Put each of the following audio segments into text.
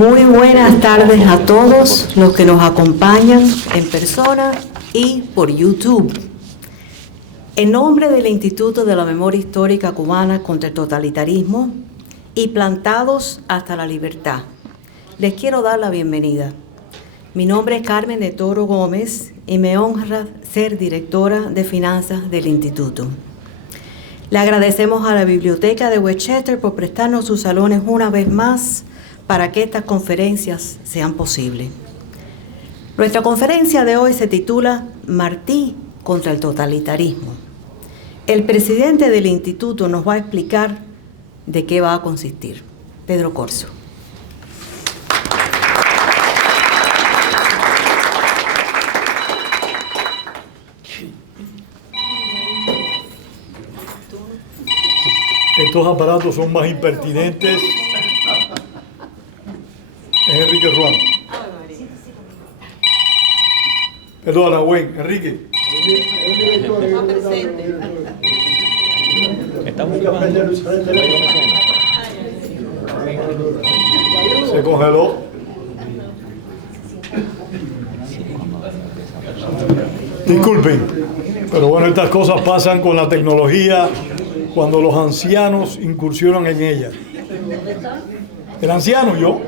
Muy buenas tardes a todos los que nos acompañan en persona y por YouTube. En nombre del Instituto de la Memoria Histórica Cubana contra el Totalitarismo y Plantados hasta la Libertad, les quiero dar la bienvenida. Mi nombre es Carmen de Toro Gómez y me honra ser directora de finanzas del Instituto. Le agradecemos a la Biblioteca de Westchester por prestarnos sus salones una vez más para que estas conferencias sean posibles. Nuestra conferencia de hoy se titula Martí contra el totalitarismo. El presidente del instituto nos va a explicar de qué va a consistir. Pedro Corzo. Estos aparatos son más impertinentes. Es Enrique Ruán. Perdona, Gwen. Enrique. Se congeló. Disculpen, pero bueno, estas cosas pasan con la tecnología cuando los ancianos incursionan en ella. El anciano, yo.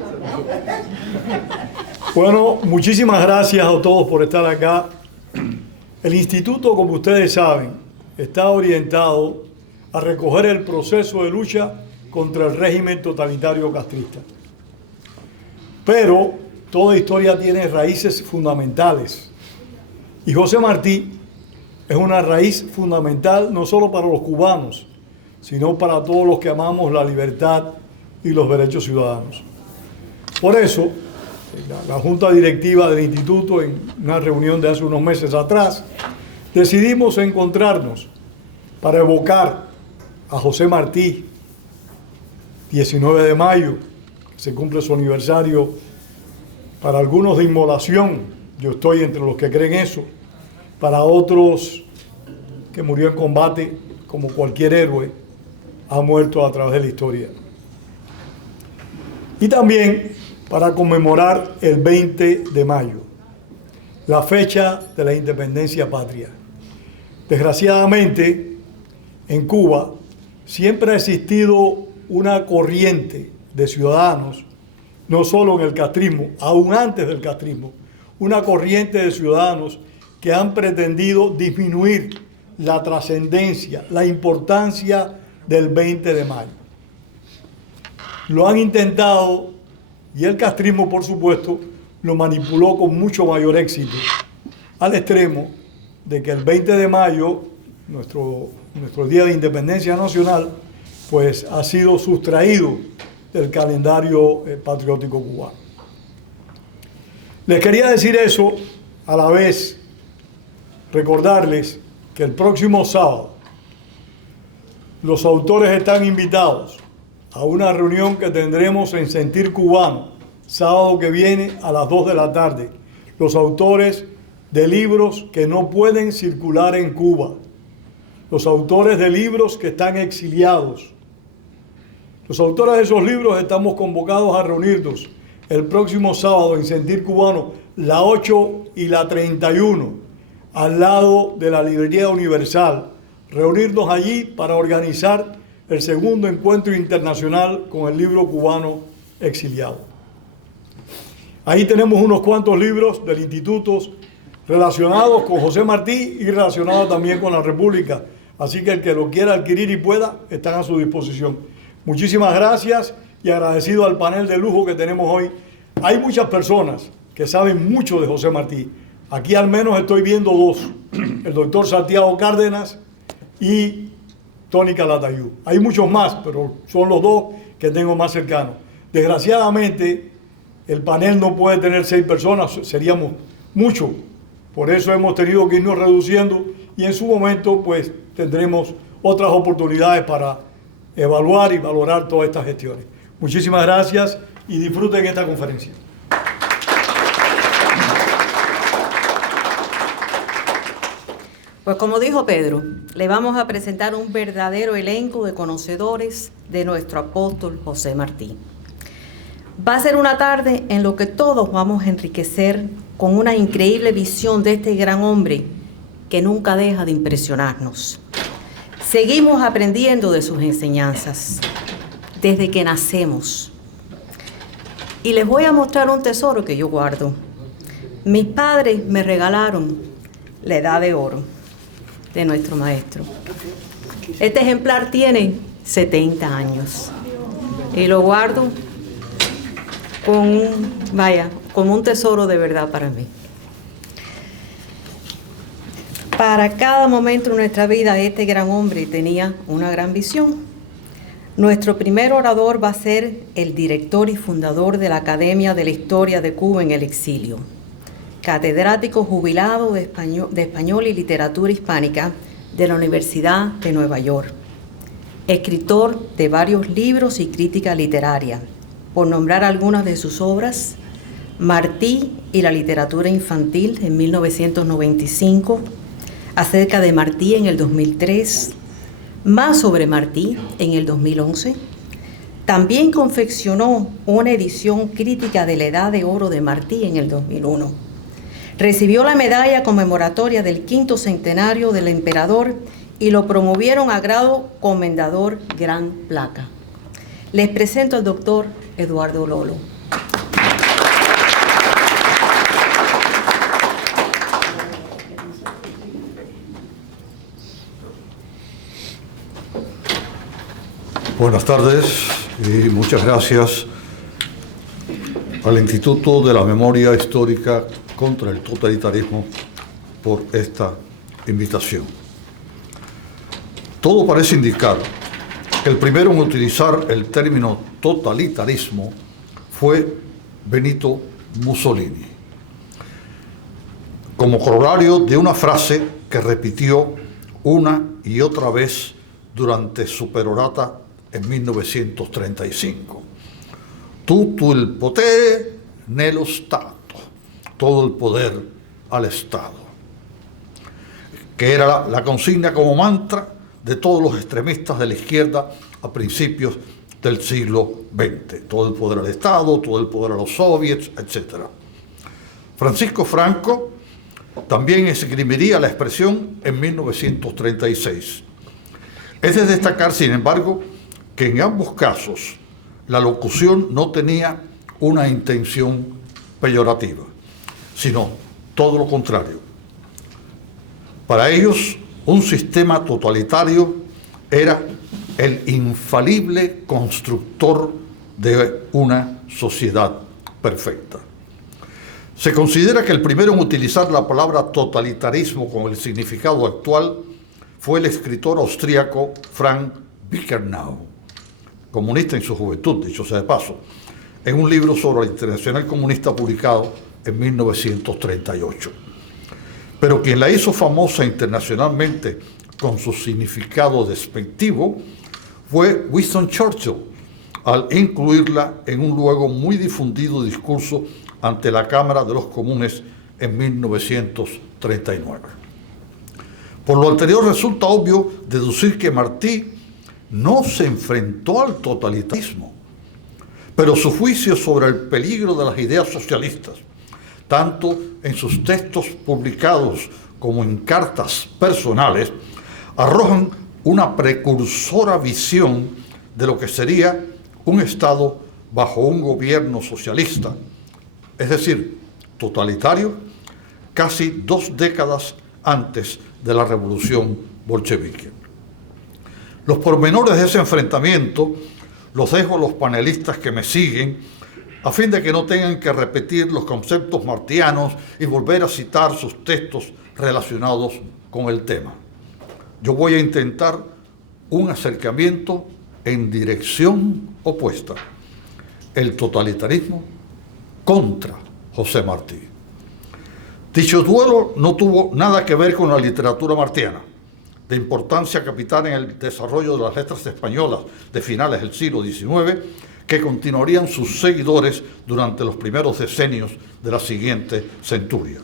Bueno, muchísimas gracias a todos por estar acá. El instituto, como ustedes saben, está orientado a recoger el proceso de lucha contra el régimen totalitario castrista. Pero toda historia tiene raíces fundamentales. Y José Martí es una raíz fundamental no solo para los cubanos, sino para todos los que amamos la libertad y los derechos ciudadanos. Por eso, la Junta Directiva del Instituto, en una reunión de hace unos meses atrás, decidimos encontrarnos para evocar a José Martí, 19 de mayo, que se cumple su aniversario, para algunos de inmolación, yo estoy entre los que creen eso, para otros que murió en combate, como cualquier héroe, ha muerto a través de la historia. Y también para conmemorar el 20 de mayo, la fecha de la independencia patria. Desgraciadamente, en Cuba siempre ha existido una corriente de ciudadanos, no solo en el castrismo, aún antes del castrismo, una corriente de ciudadanos que han pretendido disminuir la trascendencia, la importancia del 20 de mayo. Lo han intentado y el castrismo, por supuesto, lo manipuló con mucho mayor éxito, al extremo de que el 20 de mayo, nuestro Día de Independencia Nacional, pues ha sido sustraído del calendario patriótico cubano. Les quería decir eso, a la vez recordarles que el próximo sábado los autores están invitados a una reunión que tendremos en Sentir Cubano, sábado que viene a las 2 de la tarde. Los autores de libros que no pueden circular en Cuba, los autores de libros que están exiliados. Los autores de esos libros estamos convocados a reunirnos el próximo sábado en Sentir Cubano, la 8 y la 31, al lado de la Librería Universal. Reunirnos allí para organizar el segundo encuentro internacional con el libro cubano exiliado. Ahí tenemos unos cuantos libros del instituto relacionados con José Martí y relacionados también con la República. Así que el que lo quiera adquirir y pueda, están a su disposición. Muchísimas gracias y agradecido al panel de lujo que tenemos hoy. Hay muchas personas que saben mucho de José Martí. Aquí al menos estoy viendo dos, el doctor Santiago Cárdenas y Tony Calatayud. Hay muchos más, pero son los dos que tengo más cercanos. Desgraciadamente, el panel no puede tener 6 personas, seríamos muchos. Por eso hemos tenido que irnos reduciendo y en su momento pues tendremos otras oportunidades para evaluar y valorar todas estas gestiones. Muchísimas gracias y disfruten esta conferencia. Pues como dijo Pedro, le vamos a presentar un verdadero elenco de conocedores de nuestro apóstol José Martí. Va a ser una tarde en la que todos vamos a enriquecer con una increíble visión de este gran hombre que nunca deja de impresionarnos. Seguimos aprendiendo de sus enseñanzas desde que nacemos. Y les voy a mostrar un tesoro que yo guardo. Mis padres me regalaron la edad de oro de nuestro maestro. Este ejemplar tiene 70 años y lo guardo como un tesoro de verdad para mí. Para cada momento de nuestra vida, este gran hombre tenía una gran visión. Nuestro primer orador va a ser el director y fundador de la Academia de la Historia de Cuba en el Exilio, catedrático jubilado de Español y Literatura Hispánica de la Universidad de Nueva York, escritor de varios libros y crítica literaria, por nombrar algunas de sus obras: Martí y la literatura infantil en 1995, acerca de Martí en el 2003, Más sobre Martí en el 2011. También confeccionó una edición crítica de la Edad de Oro de Martí en el 2001. Recibió la medalla conmemoratoria del 5º centenario del emperador y lo promovieron a grado comendador Gran Placa. Les presento al doctor Eduardo Lolo. Buenas tardes y muchas gracias al Instituto de la Memoria Histórica contra el Totalitarismo por esta invitación. Todo parece indicar que el primero en utilizar el término totalitarismo fue Benito Mussolini, como corolario de una frase que repitió una y otra vez durante su perorata en 1935. Tutto il potere nello Stato, todo el poder al Estado, que era la consigna como mantra de todos los extremistas de la izquierda a principios del siglo XX. Todo el poder al Estado, todo el poder a los soviets, etc. Francisco Franco también esgrimiría la expresión en 1936. Es de destacar, sin embargo, que en ambos casos la locución no tenía una intención peyorativa, sino todo lo contrario. Para ellos, un sistema totalitario era el infalible constructor de una sociedad perfecta. Se considera que el primero en utilizar la palabra totalitarismo con el significado actual fue el escritor austríaco Frank Birkenau, comunista en su juventud, dicho sea de paso, en un libro sobre la Internacional Comunista publicado en 1938. Pero quien la hizo famosa internacionalmente con su significado despectivo fue Winston Churchill, al incluirla en un luego muy difundido discurso ante la Cámara de los Comunes en 1939. Por lo anterior, resulta obvio deducir que Martí no se enfrentó al totalitarismo, pero su juicio sobre el peligro de las ideas socialistas, tanto en sus textos publicados como en cartas personales, arrojan una precursora visión de lo que sería un Estado bajo un gobierno socialista, es decir, totalitario, casi 2 décadas antes de la Revolución Bolchevique. Los pormenores de ese enfrentamiento los dejo a los panelistas que me siguen, a fin de que no tengan que repetir los conceptos martianos y volver a citar sus textos relacionados con el tema. Yo voy a intentar un acercamiento en dirección opuesta: el totalitarismo contra José Martí. Dicho duelo no tuvo nada que ver con la literatura martiana, de importancia capital en el desarrollo de las letras españolas de finales del siglo XIX, que continuarían sus seguidores durante los primeros decenios de la siguiente centuria.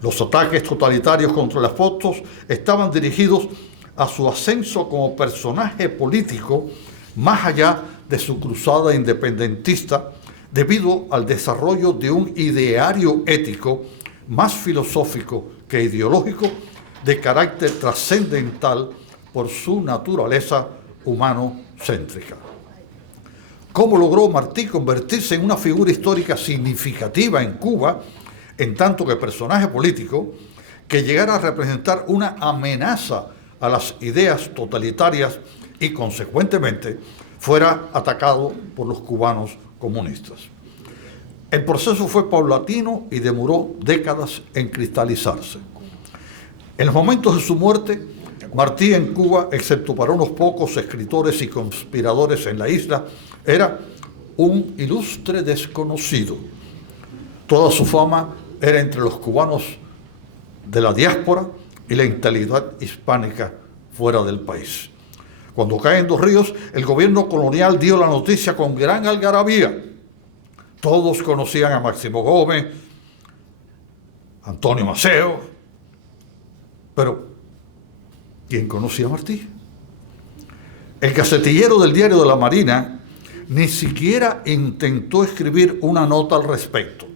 Los ataques totalitarios contra los apóstoles estaban dirigidos a su ascenso como personaje político, más allá de su cruzada independentista, debido al desarrollo de un ideario ético más filosófico que ideológico, de carácter trascendental por su naturaleza humano-céntrica. ¿Cómo logró Martí convertirse en una figura histórica significativa en Cuba, en tanto que personaje político, que llegara a representar una amenaza a las ideas totalitarias y, consecuentemente, fuera atacado por los cubanos comunistas? El proceso fue paulatino y demoró décadas en cristalizarse. En los momentos de su muerte, Martí en Cuba, excepto para unos pocos escritores y conspiradores en la isla, era un ilustre desconocido. Toda su fama era entre los cubanos de la diáspora y la inteligencia hispánica fuera del país. Cuando caen Dos Ríos, el gobierno colonial dio la noticia con gran algarabía. Todos conocían a Máximo Gómez, Antonio Maceo, pero ¿quién conocía a Martí? El gacetillero del Diario de la Marina ni siquiera intentó escribir una nota al respecto,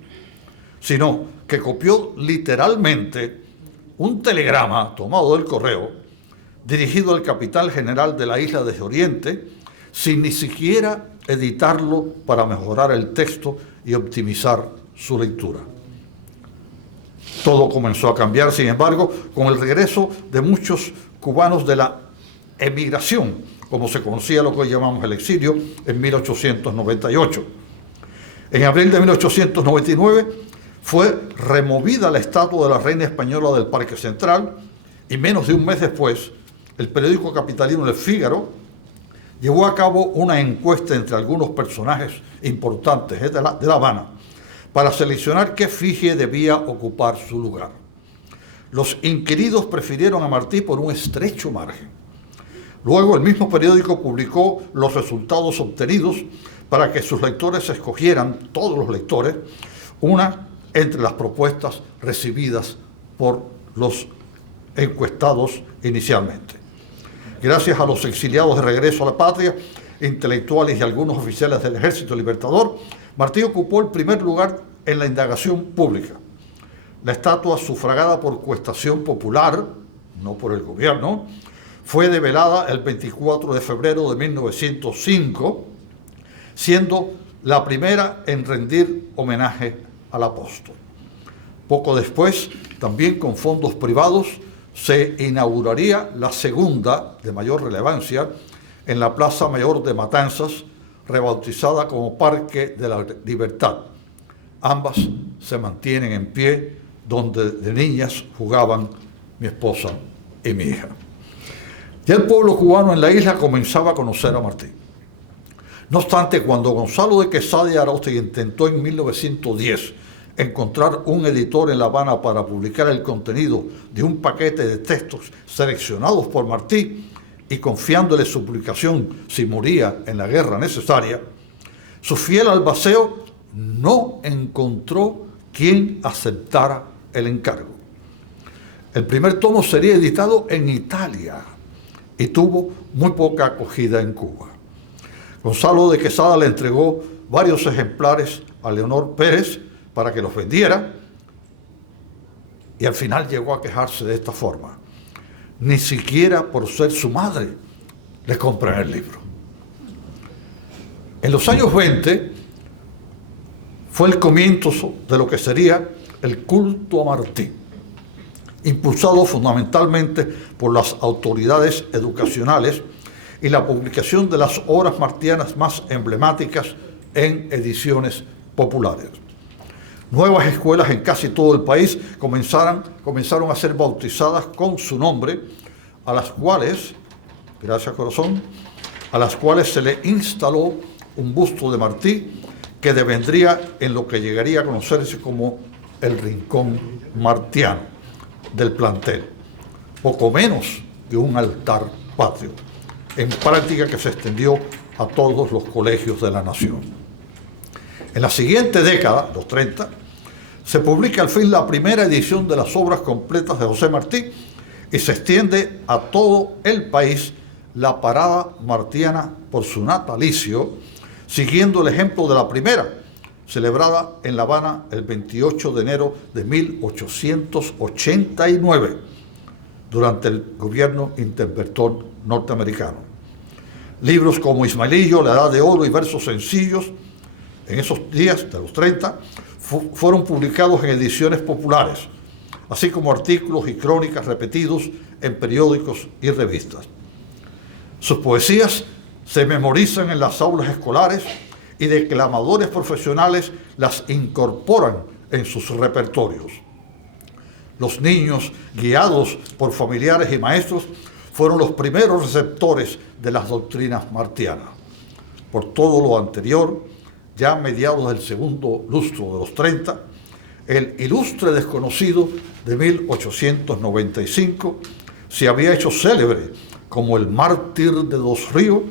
sino que copió literalmente un telegrama tomado del correo dirigido al capitán general de la isla de Oriente, sin ni siquiera editarlo para mejorar el texto y optimizar su lectura. Todo comenzó a cambiar, sin embargo, con el regreso de muchos cubanos de la emigración, como se conocía lo que hoy llamamos el exilio, en 1898. En abril de 1899 fue removida la estatua de la reina española del Parque Central y menos de un mes después, el periódico capitalino El Fígaro llevó a cabo una encuesta entre algunos personajes importantes de La Habana para seleccionar qué efigie debía ocupar su lugar. Los inquiridos prefirieron a Martí por un estrecho margen. Luego el mismo periódico publicó los resultados obtenidos para que sus lectores escogieran, todos los lectores, una entre las propuestas recibidas por los encuestados inicialmente. Gracias a los exiliados de regreso a la patria, intelectuales y algunos oficiales del Ejército Libertador, Martí ocupó el primer lugar en la indagación pública. La estatua, sufragada por coestación popular, no por el gobierno, fue develada el 24 de febrero de 1905, siendo la primera en rendir homenaje al apóstol. Poco después, también con fondos privados, se inauguraría la segunda, de mayor relevancia, en la Plaza Mayor de Matanzas, rebautizada como Parque de la Libertad. Ambas se mantienen en pie, donde de niñas jugaban mi esposa y mi hija. Ya el pueblo cubano en la isla comenzaba a conocer a Martí. No obstante, cuando Gonzalo de Quesada y Aróstegui intentó en 1910 encontrar un editor en La Habana para publicar el contenido de un paquete de textos seleccionados por Martí y confiándole su publicación si moría en la guerra necesaria, su fiel albaceo no encontró quien aceptara el encargo. El primer tomo sería editado en Italia y tuvo muy poca acogida en Cuba. Gonzalo de Quesada le entregó varios ejemplares a Leonor Pérez para que los vendiera y al final llegó a quejarse de esta forma: ni siquiera por ser su madre le compran el libro. En los años 20 fue el comienzo de lo que sería el culto a Martí, impulsado fundamentalmente por las autoridades educacionales y la publicación de las obras martianas más emblemáticas en ediciones populares. Nuevas escuelas en casi todo el país comenzaron a ser bautizadas con su nombre, a las cuales, gracias corazón, a las cuales se le instaló un busto de Martí que devendría en lo que llegaría a conocerse como el Rincón Martiano del plantel, poco menos que un altar patrio, en práctica que se extendió a todos los colegios de la nación. En la siguiente década, los 30, se publica al fin la primera edición de las obras completas de José Martí y se extiende a todo el país la parada martiana por su natalicio, siguiendo el ejemplo de la primera, celebrada en La Habana el 28 de enero de 1889, durante el gobierno interventor norteamericano. Libros como Ismaelillo, La Edad de Oro y Versos Sencillos, en esos días de los 30, fueron publicados en ediciones populares, así como artículos y crónicas repetidos en periódicos y revistas. Sus poesías se memorizan en las aulas escolares y declamadores profesionales las incorporan en sus repertorios. Los niños, guiados por familiares y maestros, fueron los primeros receptores de las doctrinas martianas. Por todo lo anterior, ya a mediados del segundo lustro de los 30, el ilustre desconocido de 1895 se había hecho célebre como el mártir de Dos Ríos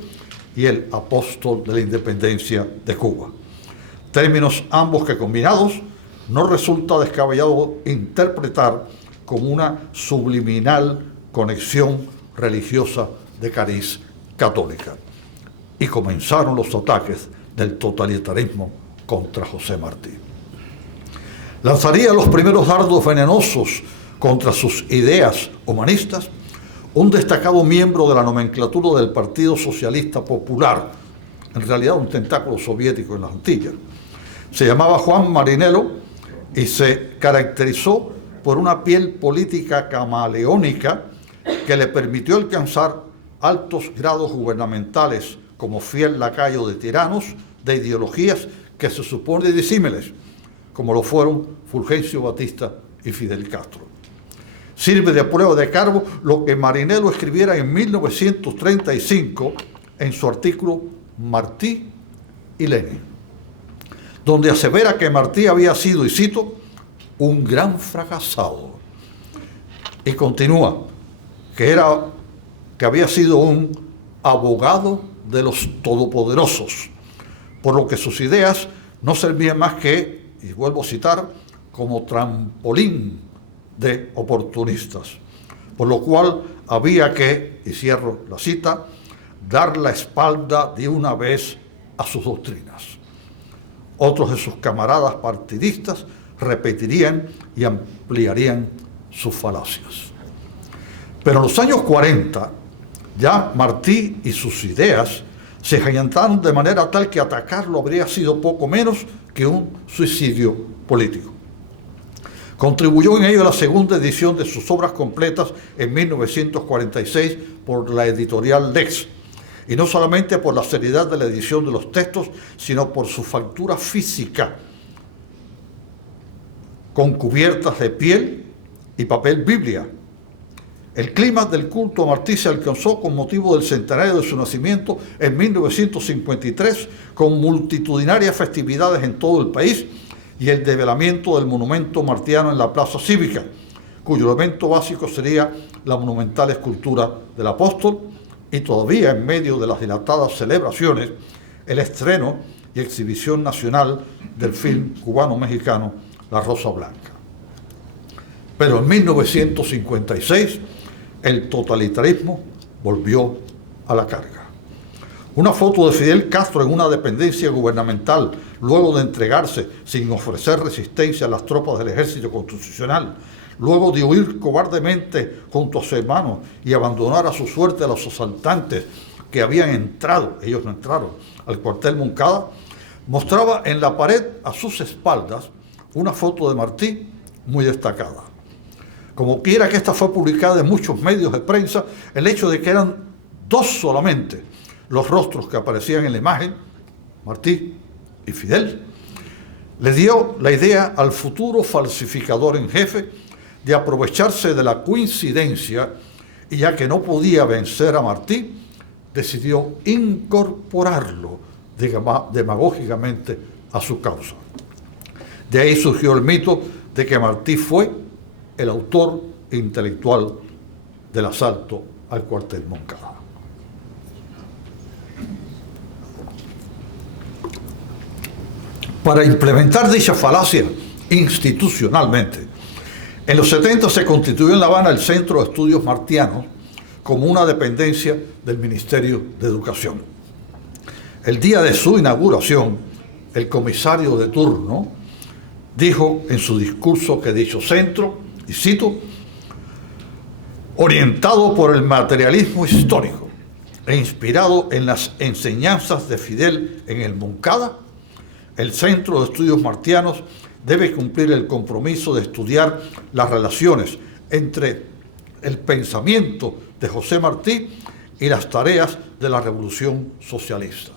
y el apóstol de la independencia de Cuba. Términos ambos que combinados no resulta descabellado interpretar como una subliminal conexión religiosa de cariz católica. Y comenzaron los ataques del totalitarismo contra José Martí. Lanzaría los primeros dardos venenosos contra sus ideas humanistas un destacado miembro de la nomenclatura del Partido Socialista Popular, en realidad un tentáculo soviético en las Antillas. Se llamaba Juan Marinello y se caracterizó por una piel política camaleónica que le permitió alcanzar altos grados gubernamentales como fiel lacayo de tiranos de ideologías que se supone disímiles, como lo fueron Fulgencio Batista y Fidel Castro. Sirve de prueba de cargo lo que Marinello escribiera en 1935 en su artículo Martí y Lenin, donde asevera que Martí había sido, y cito, un gran fracasado. Y continúa que había sido un abogado de los todopoderosos, por lo que sus ideas no servían más que, y vuelvo a citar, como trampolín de oportunistas, por lo cual había que, y cierro la cita, dar la espalda de una vez a sus doctrinas. Otros de sus camaradas partidistas repetirían y ampliarían sus falacias. Pero en los años 40, ya Martí y sus ideas se agigantaron de manera tal que atacarlo habría sido poco menos que un suicidio político. Contribuyó en ello a la segunda edición de sus obras completas en 1946 por la editorial Lex, y no solamente por la seriedad de la edición de los textos, sino por su factura física, con cubiertas de piel y papel Biblia. El clima del culto a Martí se alcanzó con motivo del centenario de su nacimiento en 1953, con multitudinarias festividades en todo el país y el develamiento del monumento martiano en la Plaza Cívica, cuyo elemento básico sería la monumental escultura del apóstol, y todavía en medio de las dilatadas celebraciones, el estreno y exhibición nacional del film cubano-mexicano La Rosa Blanca. Pero en 1956, el totalitarismo volvió a la carga. Una foto de Fidel Castro en una dependencia gubernamental, luego de entregarse sin ofrecer resistencia a las tropas del ejército constitucional, luego de huir cobardemente junto a su hermano y abandonar a su suerte a los asaltantes que habían entrado, ellos no entraron, al cuartel Moncada, mostraba en la pared a sus espaldas una foto de Martí muy destacada. Como quiera que esta fue publicada en muchos medios de prensa, el hecho de que eran dos solamente los rostros que aparecían en la imagen, Martí y Fidel, le dio la idea al futuro falsificador en jefe de aprovecharse de la coincidencia, y ya que no podía vencer a Martí, decidió incorporarlo demagógicamente a su causa. De ahí surgió el mito de que Martí fue el autor intelectual del asalto al cuartel Moncada. Para implementar dicha falacia institucionalmente, en los 70 se constituyó en La Habana el Centro de Estudios Martianos como una dependencia del Ministerio de Educación. El día de su inauguración el comisario de turno, dijo en su discurso que dicho centro, y cito, orientado por el materialismo histórico e inspirado en las enseñanzas de Fidel en el Moncada, el Centro de Estudios Martianos debe cumplir el compromiso de estudiar las relaciones entre el pensamiento de José Martí y las tareas de la Revolución Socialista.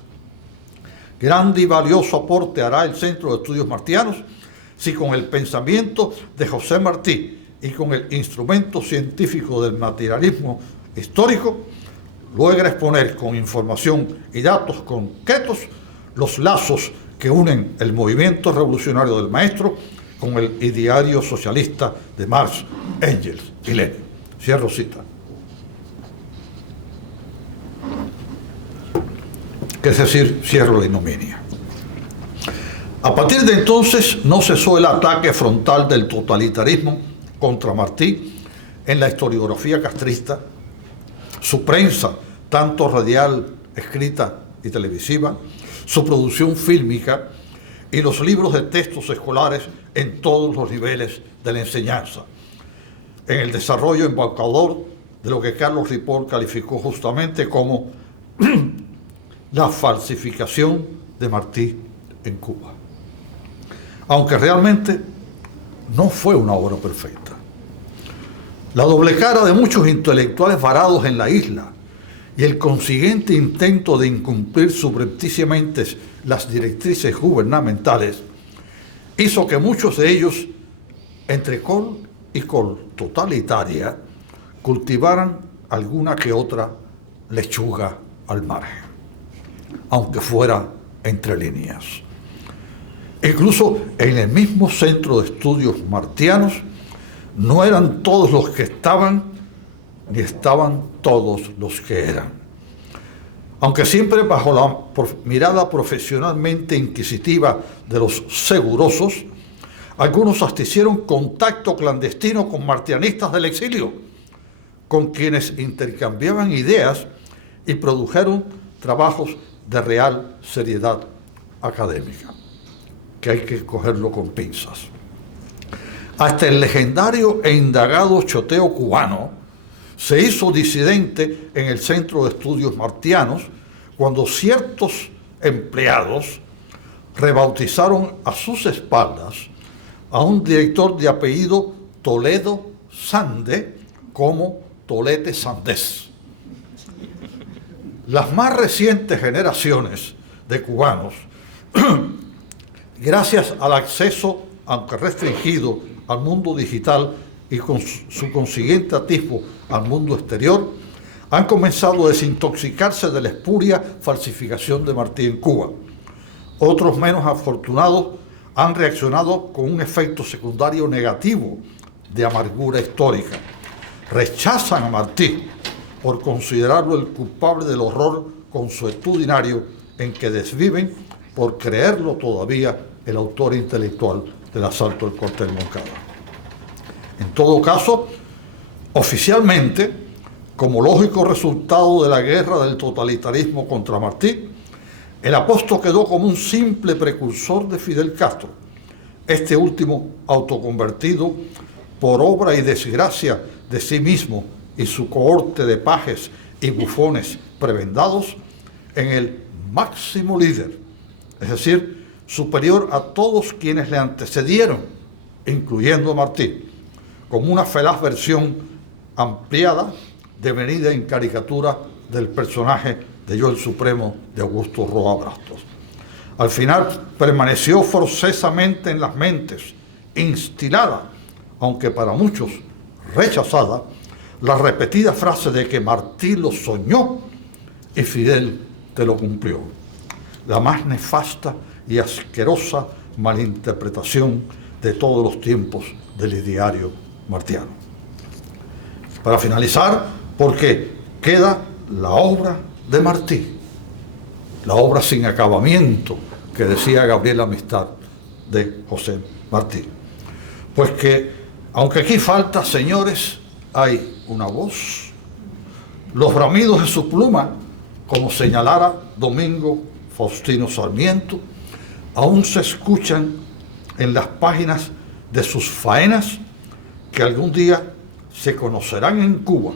Grande y valioso aporte hará el Centro de Estudios Martianos si con el pensamiento de José Martí y con el instrumento científico del materialismo histórico logra exponer con información y datos concretos los lazos que unen el movimiento revolucionario del maestro con el ideario socialista de Marx, Engels y Lenin. Cierro cita. Que es decir, cierro la ignominia. A partir de entonces no cesó el ataque frontal del totalitarismo contra Martí en la historiografía castrista, su prensa, tanto radial, escrita y televisiva, su producción fílmica y los libros de textos escolares en todos los niveles de la enseñanza, en el desarrollo embaucador de lo que Carlos Ripoll calificó justamente como la falsificación de Martí en Cuba. Aunque realmente no fue una obra perfecta. La doble cara de muchos intelectuales varados en la isla y el consiguiente intento de incumplir subrepticiamente las directrices gubernamentales hizo que muchos de ellos, entre col y col totalitaria, cultivaran alguna que otra lechuga al margen, aunque fuera entre líneas. Incluso en el mismo Centro de Estudios Martianos no eran todos los que estaban, ni estaban todos los que eran. Aunque siempre bajo la mirada profesionalmente inquisitiva de los segurosos, algunos hasta hicieron contacto clandestino con martianistas del exilio, con quienes intercambiaban ideas y produjeron trabajos de real seriedad académica, que hay que cogerlo con pinzas. Hasta el legendario e indagado choteo cubano se hizo disidente en el Centro de Estudios Martianos cuando ciertos empleados rebautizaron a sus espaldas a un director de apellido Toledo Sande como Tolete Sandés. Las más recientes generaciones de cubanos, gracias al acceso, aunque restringido, al mundo digital y con su consiguiente atisbo al mundo exterior, han comenzado a desintoxicarse de la espuria falsificación de Martí en Cuba. Otros menos afortunados han reaccionado con un efecto secundario negativo de amargura histórica. Rechazan a Martí por considerarlo el culpable del horror consuetudinario en que desviven por creerlo todavía el autor intelectual del asalto al cuartel Moncada. En todo caso, oficialmente, como lógico resultado de la guerra del totalitarismo contra Martí, el apóstol quedó como un simple precursor de Fidel Castro, este último autoconvertido por obra y desgracia de sí mismo y su cohorte de pajes y bufones prebendados en el máximo líder, es decir, superior a todos quienes le antecedieron, incluyendo a Martí, como una feraz versión ampliada, devenida en caricatura del personaje de Yo el Supremo de Augusto Roa Bastos. Al final permaneció forzosamente en las mentes, instilada, aunque para muchos rechazada, la repetida frase de que Martí lo soñó y Fidel te lo cumplió. La más nefasta y asquerosa malinterpretación de todos los tiempos del ideario martiano. Para finalizar, porque queda la obra de Martí, la obra sin acabamiento que decía Gabriel Amistad de José Martí. Pues que, aunque aquí falta, señores, hay una voz, los bramidos de su pluma, como señalara Domingo Faustino Sarmiento, aún se escuchan en las páginas de sus faenas que algún día se conocerán en Cuba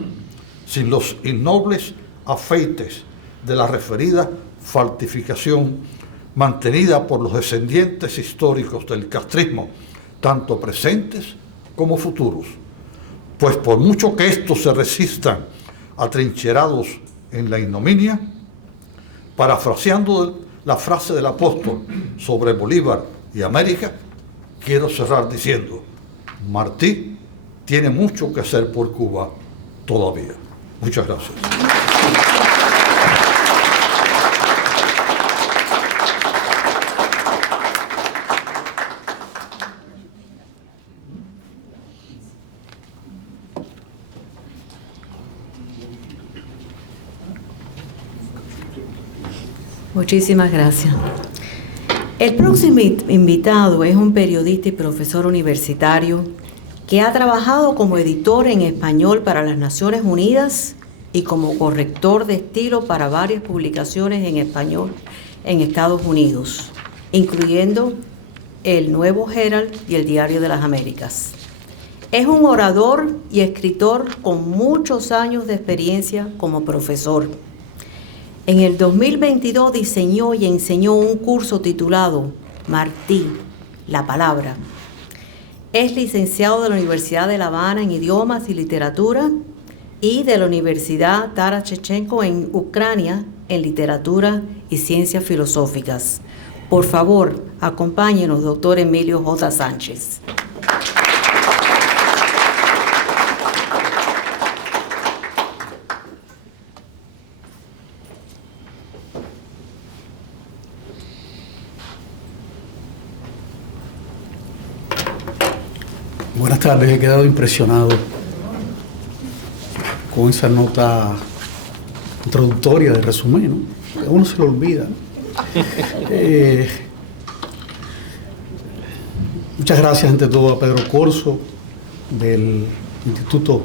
sin los innobles afeites de la referida falsificación mantenida por los descendientes históricos del castrismo, tanto presentes como futuros. Pues por mucho que estos se resistan atrincherados en la ignominia, parafraseando la frase del apóstol sobre Bolívar y América, quiero cerrar diciendo: Martí tiene mucho que hacer por Cuba todavía. Muchas gracias. Muchísimas gracias. El próximo invitado es un periodista y profesor universitario que ha trabajado como editor en español para las Naciones Unidas y como corrector de estilo para varias publicaciones en español en Estados Unidos, incluyendo el Nuevo Herald y el Diario de las Américas. Es un orador y escritor con muchos años de experiencia como profesor. En el 2022 diseñó y enseñó un curso titulado Martí, la palabra. Es licenciado de la Universidad de La Habana en Idiomas y Literatura y de la Universidad Taras Shevchenko en Ucrania en Literatura y Ciencias Filosóficas. Por favor, acompáñenos, doctor Emilio J. Sánchez. Buenas tardes, he quedado impresionado con esa nota introductoria de resumen, ¿no? A uno se lo olvida. Muchas gracias ante todo a Pedro Corso del Instituto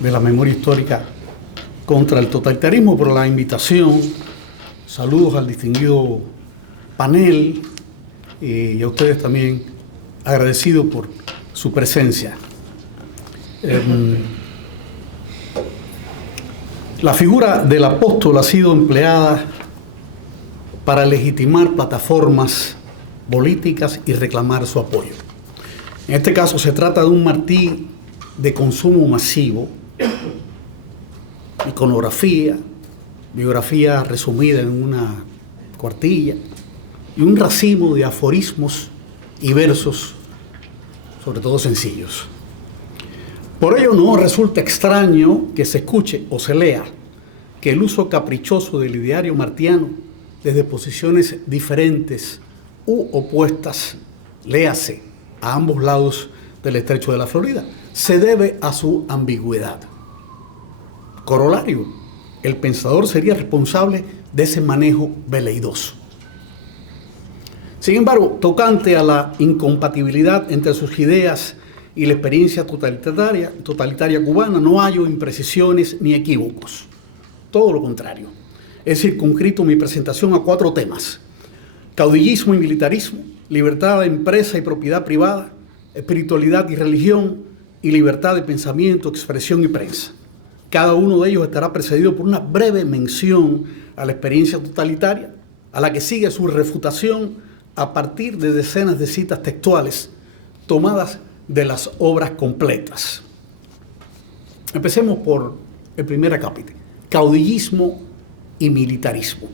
de la Memoria Histórica contra el Totalitarismo por la invitación. Saludos al distinguido panel y a ustedes también agradecido por su presencia. La figura del apóstol ha sido empleada para legitimar plataformas políticas y reclamar su apoyo. En este caso se trata de un Martí de consumo masivo, iconografía, biografía resumida en una cuartilla y un racimo de aforismos y versos, sobre todo sencillos. Por ello no resulta extraño que se escuche o se lea que el uso caprichoso del ideario martiano desde posiciones diferentes u opuestas, léase, a ambos lados del estrecho de la Florida, se debe a su ambigüedad. Corolario, el pensador sería responsable de ese manejo veleidoso. Sin embargo, tocante a la incompatibilidad entre sus ideas y la experiencia totalitaria cubana, no hallo imprecisiones ni equívocos. Todo lo contrario. He circunscrito mi presentación a 4 temas: caudillismo y militarismo, libertad de empresa y propiedad privada, espiritualidad y religión, y libertad de pensamiento, expresión y prensa. Cada uno de ellos estará precedido por una breve mención a la experiencia totalitaria, a la que sigue su refutación a partir de decenas de citas textuales tomadas de las obras completas. Empecemos por el primer acápite: caudillismo y militarismo.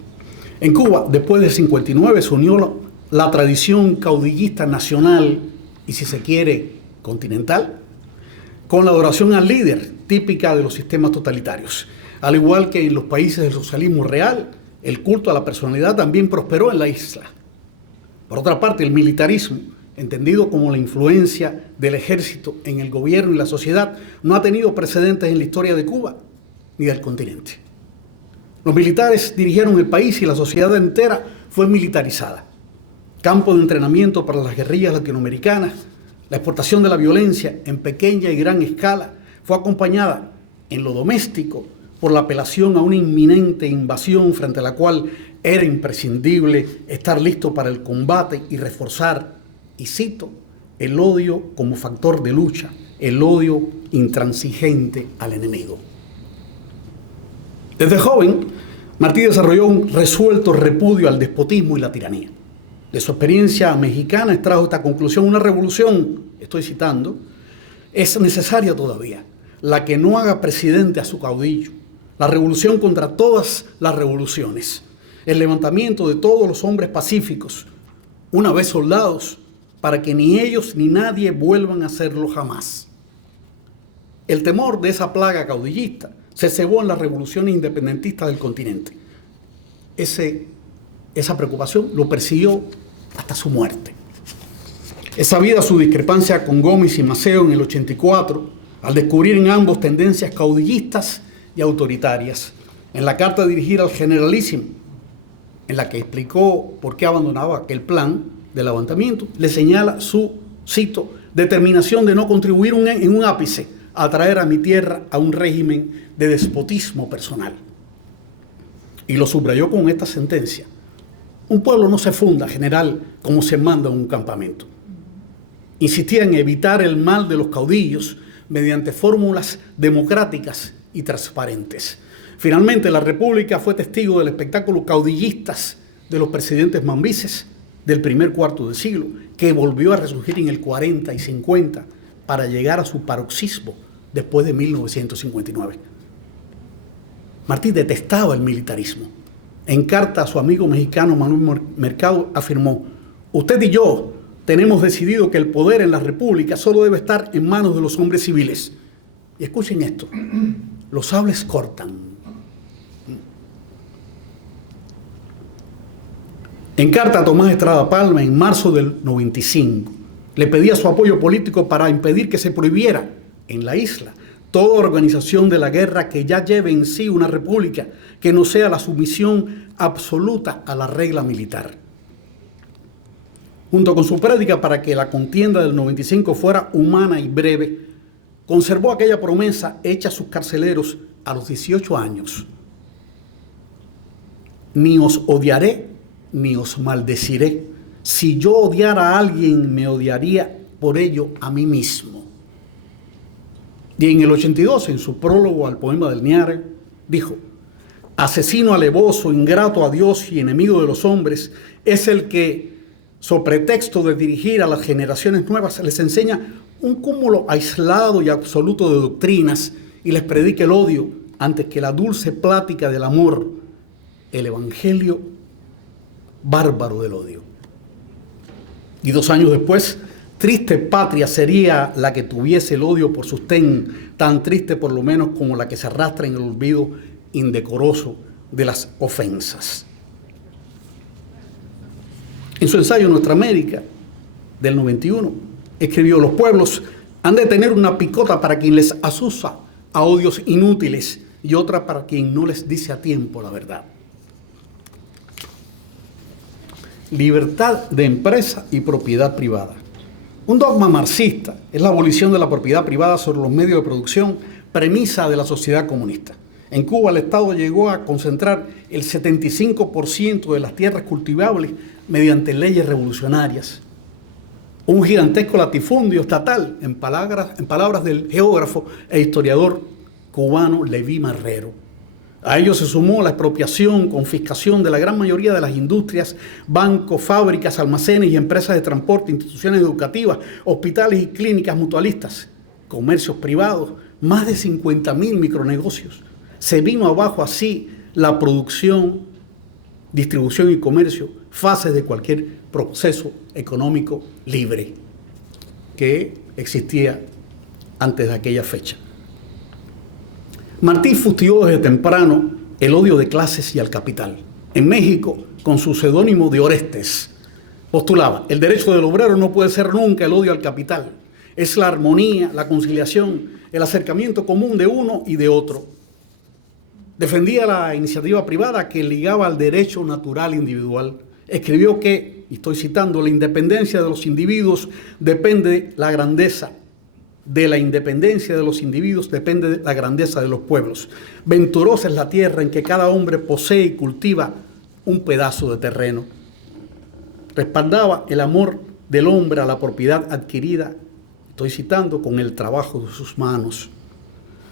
En Cuba, después del 59, se unió la tradición caudillista nacional y, si se quiere, continental, con la adoración al líder, típica de los sistemas totalitarios. Al igual que en los países del socialismo real, el culto a la personalidad también prosperó en la isla. Por otra parte, el militarismo, entendido como la influencia del ejército en el gobierno y la sociedad, no ha tenido precedentes en la historia de Cuba ni del continente. Los militares dirigieron el país y la sociedad entera fue militarizada. Campo de entrenamiento para las guerrillas latinoamericanas, la exportación de la violencia en pequeña y gran escala fue acompañada en lo doméstico por la apelación a una inminente invasión frente a la cual era imprescindible estar listo para el combate y reforzar, y cito, el odio como factor de lucha, el odio intransigente al enemigo. Desde joven, Martí desarrolló un resuelto repudio al despotismo y la tiranía. De su experiencia mexicana extrajo esta conclusión: una revolución, estoy citando, es necesaria todavía, la que no haga presidente a su caudillo, la revolución contra todas las revoluciones, el levantamiento de todos los hombres pacíficos, una vez soldados, para que ni ellos ni nadie vuelvan a hacerlo jamás. El temor de esa plaga caudillista se cebó en las revoluciones independentistas del continente. Esa preocupación lo persiguió hasta su muerte. Es sabida su discrepancia con Gómez y Maceo en el 84, al descubrir en ambos tendencias caudillistas y autoritarias. En la carta dirigida al generalísimo, en la que explicó por qué abandonaba aquel plan de levantamiento, le señala su, cito, determinación de no contribuir en un ápice a traer a mi tierra a un régimen de despotismo personal. Y lo subrayó con esta sentencia: un pueblo no se funda, general, como se manda en un campamento. Insistía en evitar el mal de los caudillos mediante fórmulas democráticas y transparentes. Finalmente, la República fue testigo del espectáculo caudillistas de los presidentes mambises del primer cuarto de siglo, que volvió a resurgir en el 40 y 50 para llegar a su paroxismo después de 1959. Martí detestaba el militarismo. En carta a su amigo mexicano Manuel Mercado afirmó: usted y yo tenemos decidido que el poder en la República solo debe estar en manos de los hombres civiles. Y escuchen esto: los sables cortan. En carta a Tomás Estrada Palma, en marzo del 95, le pedía su apoyo político para impedir que se prohibiera en la isla toda organización de la guerra que ya lleve en sí una república que no sea la sumisión absoluta a la regla militar. Junto con su prédica para que la contienda del 95 fuera humana y breve, conservó aquella promesa hecha a sus carceleros a los 18 años: ni os odiaré ni os maldeciré. Si yo odiara a alguien, me odiaría por ello a mí mismo. Y en el 82, en su prólogo al poema del Niare, dijo: asesino alevoso, ingrato a Dios y enemigo de los hombres, es el que, sobre pretexto de dirigir a las generaciones nuevas, les enseña un cúmulo aislado y absoluto de doctrinas y les predica el odio antes que la dulce plática del amor, el evangelio bárbaro del odio. Y 2 años después, triste patria sería la que tuviese el odio por sostén, tan triste por lo menos como la que se arrastra en el olvido indecoroso de las ofensas. En su ensayo Nuestra América del 91, escribió: los pueblos han de tener una picota para quien les asusa a odios inútiles y otra para quien no les dice a tiempo la verdad. Libertad de empresa y propiedad privada. Un dogma marxista es la abolición de la propiedad privada sobre los medios de producción, premisa de la sociedad comunista. En Cuba el Estado llegó a concentrar el 75% de las tierras cultivables mediante leyes revolucionarias. Un gigantesco latifundio estatal, en palabras del geógrafo e historiador cubano Leví Marrero. A ello se sumó la expropiación, confiscación de la gran mayoría de las industrias, bancos, fábricas, almacenes y empresas de transporte, instituciones educativas, hospitales y clínicas mutualistas, comercios privados, más de 50.000 micronegocios. Se vino abajo así la producción, distribución y comercio, fases de cualquier proceso económico libre que existía antes de aquella fecha. Martí fustigó desde temprano el odio de clases y al capital. En México, con su seudónimo de Orestes, postulaba: el derecho del obrero no puede ser nunca el odio al capital. Es la armonía, la conciliación, el acercamiento común de uno y de otro. Defendía la iniciativa privada que ligaba al derecho natural individual. Escribió que, y estoy citando, la independencia de los individuos depende de la grandeza de la independencia de los individuos depende de la grandeza de los pueblos. Venturosa es la tierra en que cada hombre posee y cultiva un pedazo de terreno. Respaldaba el amor del hombre a la propiedad adquirida, estoy citando, con el trabajo de sus manos.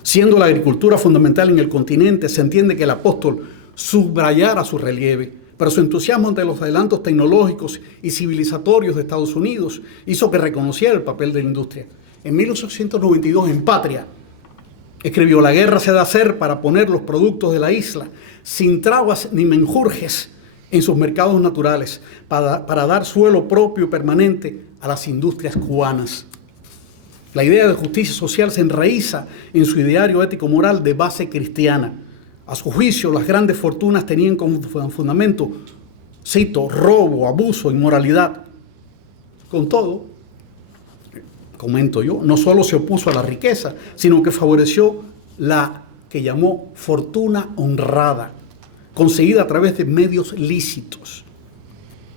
Siendo la agricultura fundamental en el continente, se entiende que el apóstol subrayara su relieve, pero su entusiasmo ante los adelantos tecnológicos y civilizatorios de Estados Unidos hizo que reconociera el papel de la industria. En 1892, en Patria, escribió: la guerra se ha de hacer para poner los productos de la isla sin trabas ni menjurjes en sus mercados naturales, para dar suelo propio y permanente a las industrias cubanas. La idea de justicia social se enraiza en su ideario ético-moral de base cristiana. A su juicio, las grandes fortunas tenían como fundamento, cito, robo, abuso, inmoralidad. Con todo, comento yo, no solo se opuso a la riqueza, sino que favoreció la que llamó fortuna honrada, conseguida a través de medios lícitos.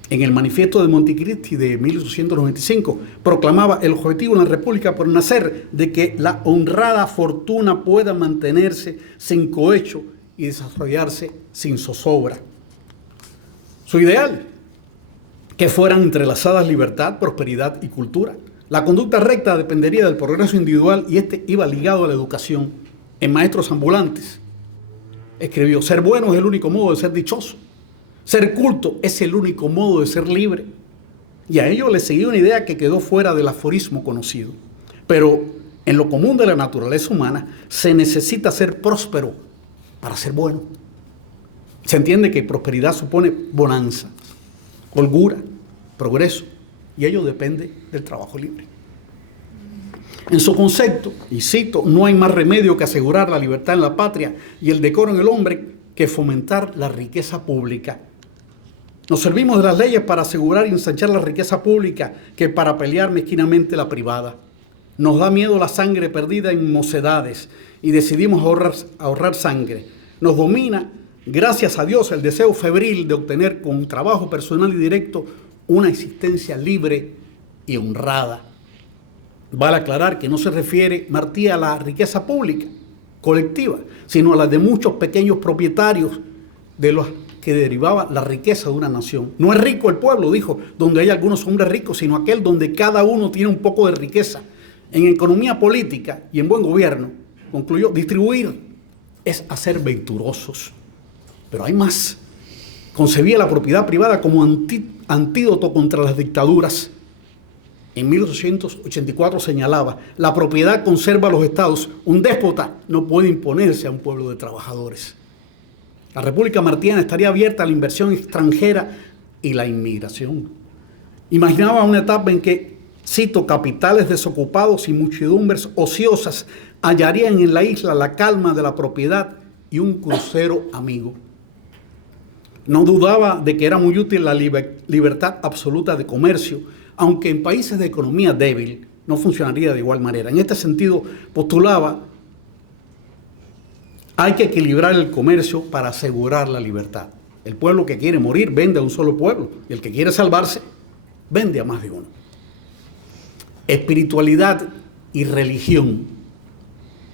En el manifiesto de Montecristi de 1895 proclamaba el objetivo en la República por nacer de que la honrada fortuna pueda mantenerse sin cohecho y desarrollarse sin zozobra. Su ideal, que fueran entrelazadas libertad, prosperidad y cultura. La conducta recta dependería del progreso individual y este iba ligado a la educación. En Maestros Ambulantes escribió: ser bueno es el único modo de ser dichoso. Ser culto es el único modo de ser libre. Y a ello le seguía una idea que quedó fuera del aforismo conocido. Pero en lo común de la naturaleza humana se necesita ser próspero para ser bueno. Se entiende que prosperidad supone bonanza, holgura, progreso, y ello depende del trabajo libre. En su concepto, y cito, no hay más remedio que asegurar la libertad en la patria y el decoro en el hombre que fomentar la riqueza pública. Nos servimos de las leyes para asegurar y ensanchar la riqueza pública que para pelear mezquinamente la privada. Nos da miedo la sangre perdida en mocedades y decidimos ahorrar sangre. Nos domina, gracias a Dios, el deseo febril de obtener con trabajo personal y directo una existencia libre y honrada. Vale aclarar que no se refiere Martí a la riqueza pública, colectiva, sino a la de muchos pequeños propietarios de los que derivaba la riqueza de una nación. No es rico el pueblo, dijo, donde hay algunos hombres ricos, sino aquel donde cada uno tiene un poco de riqueza. En economía política y en buen gobierno, concluyó, distribuir es hacer venturosos. Pero hay más. Concebía la propiedad privada como antídoto contra las dictaduras. En 1884 señalaba: la propiedad conserva a los estados. Un déspota no puede imponerse a un pueblo de trabajadores. La República Martiana estaría abierta a la inversión extranjera y la inmigración. Imaginaba una etapa en que, cito, capitales desocupados y muchedumbres ociosas hallarían en la isla la calma de la propiedad y un crucero amigo. No dudaba de que era muy útil la libertad absoluta de comercio, aunque en países de economía débil no funcionaría de igual manera. En este sentido, postulaba: hay que equilibrar el comercio para asegurar la libertad. El pueblo que quiere morir vende a un solo pueblo, y el que quiere salvarse vende a más de uno. Espiritualidad y religión.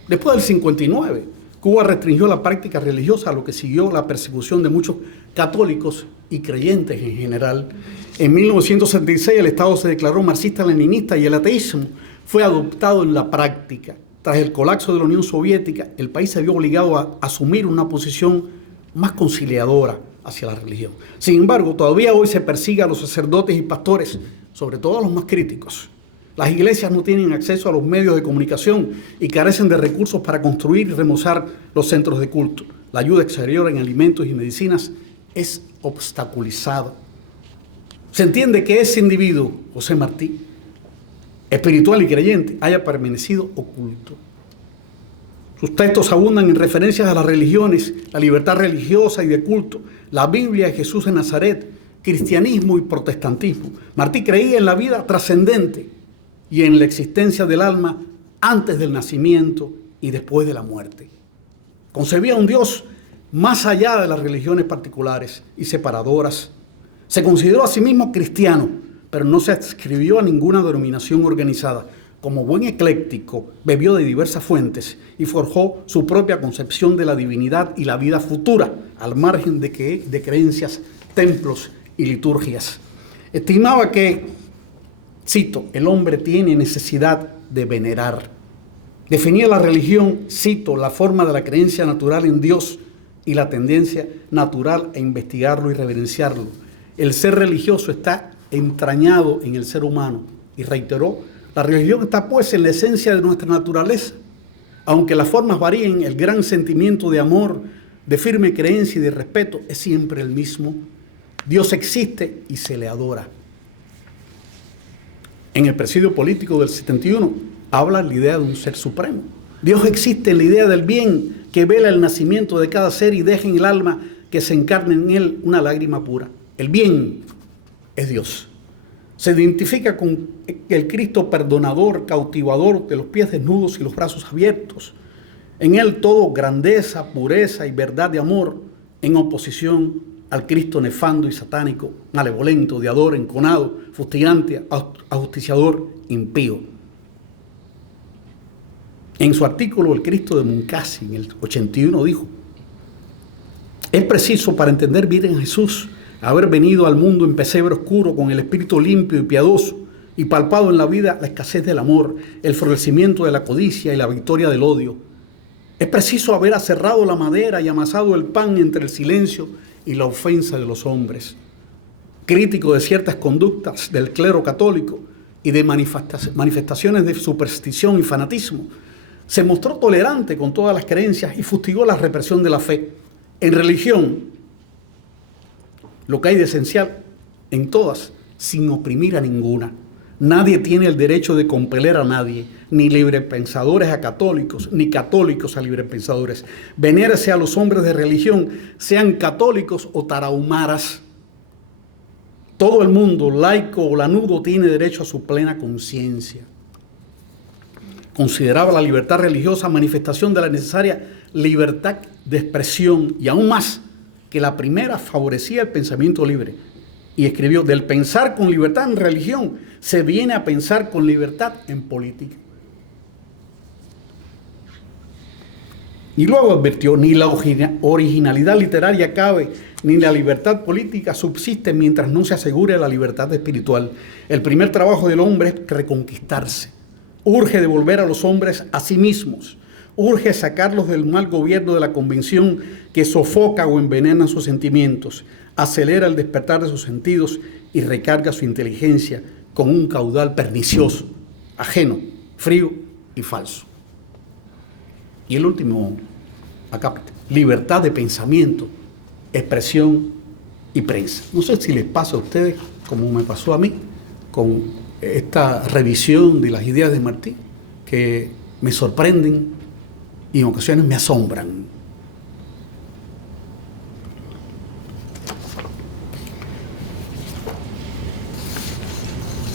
Después del 59, Cuba restringió la práctica religiosa, a lo que siguió la persecución de muchos católicos y creyentes en general. En 1976 el Estado se declaró marxista-leninista y el ateísmo fue adoptado en la práctica. Tras el colapso de la Unión Soviética, el país se vio obligado a asumir una posición más conciliadora hacia la religión. Sin embargo, todavía hoy se persigue a los sacerdotes y pastores, sobre todo a los más críticos. Las iglesias no tienen acceso a los medios de comunicación y carecen de recursos para construir y remozar los centros de culto. La ayuda exterior en alimentos y medicinas es obstaculizada. Se entiende que ese individuo, José Martí, espiritual y creyente, haya permanecido oculto. Sus textos abundan en referencias a las religiones, la libertad religiosa y de culto, la Biblia de Jesús de Nazaret, cristianismo y protestantismo. Martí creía en la vida trascendente y en la existencia del alma antes del nacimiento y después de la muerte. Concebía un Dios más allá de las religiones particulares y separadoras. Se consideró a sí mismo cristiano, pero no se adscribió a ninguna denominación organizada. como buen ecléctico, bebió de diversas fuentes y forjó su propia concepción de la divinidad y la vida futura, al margen de creencias, templos y liturgias. Estimaba que, cito, el hombre tiene necesidad de venerar. Definía la religión, cito, la forma de la creencia natural en Dios y la tendencia natural a investigarlo y reverenciarlo. El ser religioso está entrañado en el ser humano. Y reiteró, la religión está pues en la esencia de nuestra naturaleza. Aunque las formas varíen, el gran sentimiento de amor, de firme creencia y de respeto es siempre el mismo. Dios existe y se le adora. En el presidio político del 71 habla la idea de un ser supremo. Dios existe en la idea del bien que vela el nacimiento de cada ser y deja en el alma que se encarne en él una lágrima pura. El bien es Dios. Se identifica con el Cristo perdonador, cautivador, de los pies desnudos y los brazos abiertos. En él todo grandeza, pureza y verdad de amor, en oposición al Cristo nefando y satánico, malevolente, odiador, enconado, fustigante, ajusticiador, impío. En su artículo El Cristo de Muncaci, en el 81, dijo: es preciso para entender bien a Jesús haber venido al mundo en pesebre oscuro con el espíritu limpio y piadoso y palpado en la vida la escasez del amor, el florecimiento de la codicia y la victoria del odio. Es preciso haber aserrado la madera y amasado el pan entre el silencio y la ofensa de los hombres. Crítico de ciertas conductas del clero católico y de manifestaciones de superstición y fanatismo, se mostró tolerante con todas las creencias y fustigó la represión de la fe. En religión, lo que hay de esencial en todas, sin oprimir a ninguna. Nadie tiene el derecho de compeler a nadie, ni librepensadores a católicos, ni católicos a librepensadores. Venérese a los hombres de religión, sean católicos o tarahumaras. Todo el mundo, laico o lanudo, tiene derecho a su plena conciencia. Consideraba la libertad religiosa manifestación de la necesaria libertad de expresión y aún más que la primera favorecía el pensamiento libre. Y escribió: del pensar con libertad en religión se viene a pensar con libertad en política. Y luego advirtió: ni la originalidad literaria cabe, ni la libertad política subsiste mientras no se asegure la libertad espiritual. El primer trabajo del hombre es reconquistarse. Urge devolver a los hombres a sí mismos. Urge sacarlos del mal gobierno de la convención que sofoca o envenena sus sentimientos, acelera el despertar de sus sentidos y recarga su inteligencia con un caudal pernicioso, ajeno, frío y falso. Y el último acápite: libertad de pensamiento, expresión y prensa. No sé si les pasa a ustedes como me pasó a mí con esta revisión de las ideas de Martí, que me sorprenden y en ocasiones me asombran.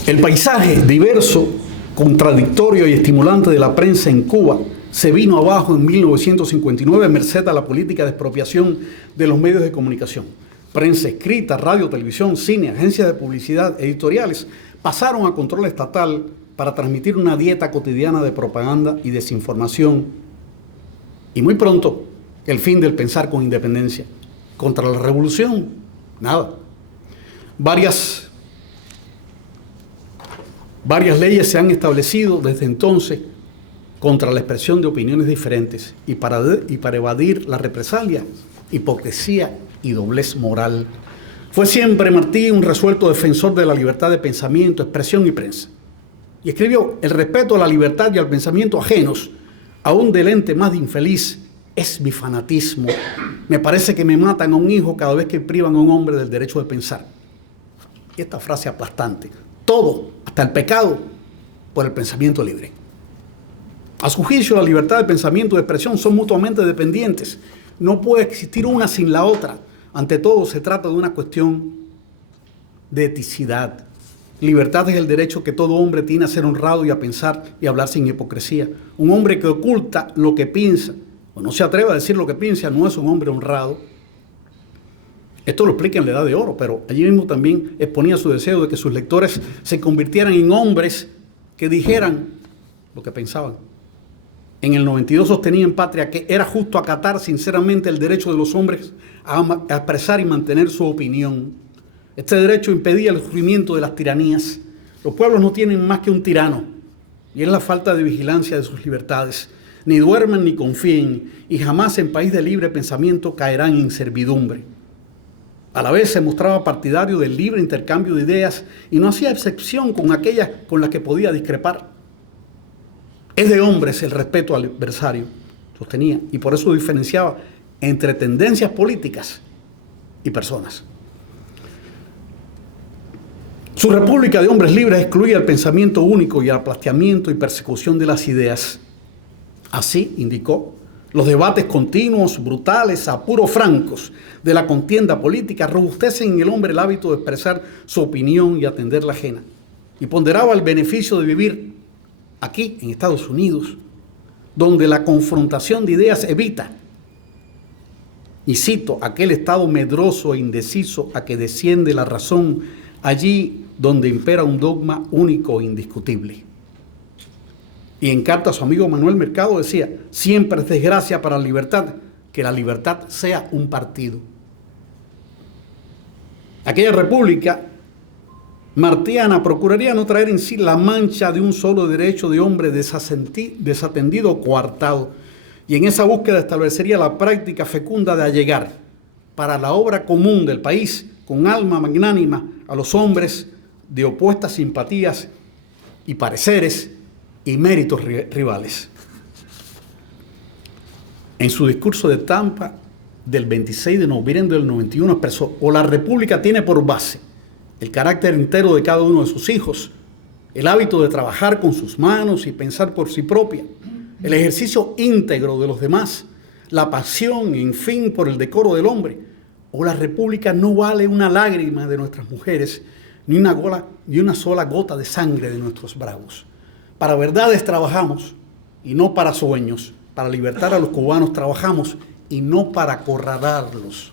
El paisaje diverso, contradictorio y estimulante de la prensa en Cuba se vino abajo en 1959 merced a la política de expropiación de los medios de comunicación. Prensa escrita, radio, televisión, cine, agencias de publicidad, editoriales pasaron a control estatal para transmitir una dieta cotidiana de propaganda y desinformación. Y muy pronto, el fin del pensar con independencia. Contra la revolución, nada. Varias leyes se han establecido desde entonces contra la expresión de opiniones diferentes y para evadir la represalia, hipocresía y doblez moral. Fue siempre Martí un resuelto defensor de la libertad de pensamiento, expresión y prensa. Y escribió: el respeto a la libertad y al pensamiento ajenos, aún del ente más infeliz, es mi fanatismo. Me parece que me matan a un hijo cada vez que privan a un hombre del derecho de pensar. Y esta frase aplastante: todo, hasta el pecado, por el pensamiento libre. A su juicio, la libertad de pensamiento y de expresión son mutuamente dependientes. No puede existir una sin la otra. Ante todo, se trata de una cuestión de eticidad. Libertad es el derecho que todo hombre tiene a ser honrado y a pensar y a hablar sin hipocresía. Un hombre que oculta lo que piensa o no se atreve a decir lo que piensa no es un hombre honrado. Esto lo explica en la Edad de Oro, pero allí mismo también exponía su deseo de que sus lectores se convirtieran en hombres que dijeran lo que pensaban. En el 92 sostenía en Patria que era justo acatar sinceramente el derecho de los hombres a expresar y mantener su opinión. Este derecho impedía el surgimiento de las tiranías. Los pueblos no tienen más que un tirano, y es la falta de vigilancia de sus libertades. Ni duermen ni confíen, y jamás en país de libre pensamiento caerán en servidumbre. A la vez se mostraba partidario del libre intercambio de ideas y no hacía excepción con aquellas con las que podía discrepar. Es de hombres el respeto al adversario, sostenía, y por eso diferenciaba entre tendencias políticas y personas. Su república de hombres libres excluía el pensamiento único y el aplastamiento y persecución de las ideas. Así, indicó, los debates continuos, brutales, apuros francos de la contienda política robustecen en el hombre el hábito de expresar su opinión y atender la ajena. Y ponderaba el beneficio de vivir aquí, en Estados Unidos, donde la confrontación de ideas evita, y cito, aquel estado medroso e indeciso a que desciende la razón, allí donde impera un dogma único e indiscutible. Y en carta a su amigo Manuel Mercado decía, siempre es desgracia para la libertad que la libertad sea un partido. Aquella república martiana procuraría no traer en sí la mancha de un solo derecho de hombre desatendido o coartado, y en esa búsqueda establecería la práctica fecunda de allegar para la obra común del país con alma magnánima a los hombres de opuestas simpatías y pareceres y méritos rivales. En su discurso de Tampa del 26 de noviembre del 91 expresó: o la República tiene por base el carácter entero de cada uno de sus hijos, el hábito de trabajar con sus manos y pensar por sí propia, el ejercicio íntegro de los demás, la pasión, en fin, por el decoro del hombre, o la República no vale una lágrima de nuestras mujeres, ni una sola gota de sangre de nuestros bravos. Para verdades trabajamos y no para sueños. Para libertar a los cubanos trabajamos y no para acorralarlos.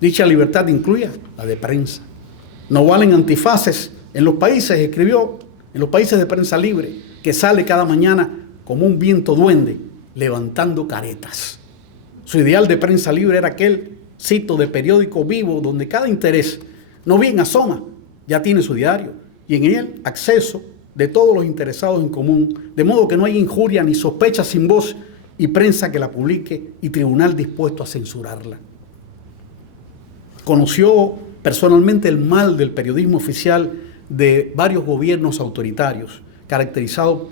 Dicha libertad incluía la de prensa. No valen antifaces en los países, escribió, en los países de prensa libre, que sale cada mañana como un viento duende levantando caretas. Su ideal de prensa libre era aquel, cito, de periódico vivo donde cada interés no bien asoma, ya tiene su diario, y en él acceso de todos los interesados en común, de modo que no hay injuria ni sospecha sin voz y prensa que la publique y tribunal dispuesto a censurarla. Conoció personalmente el mal del periodismo oficial de varios gobiernos autoritarios, caracterizados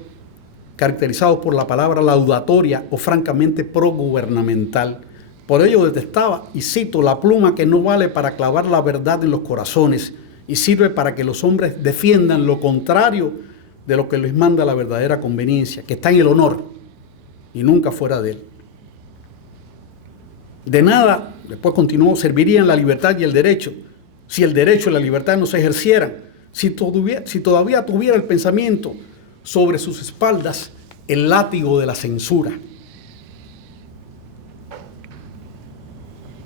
por la palabra laudatoria o francamente progubernamental. Por ello detestaba, y cito, la pluma que no vale para clavar la verdad en los corazones y sirve para que los hombres defiendan lo contrario de lo que les manda la verdadera conveniencia, que está en el honor y nunca fuera de él. De nada, después continuó, servirían la libertad y el derecho si el derecho y la libertad no se ejercieran, si todavía tuviera el pensamiento sobre sus espaldas el látigo de la censura.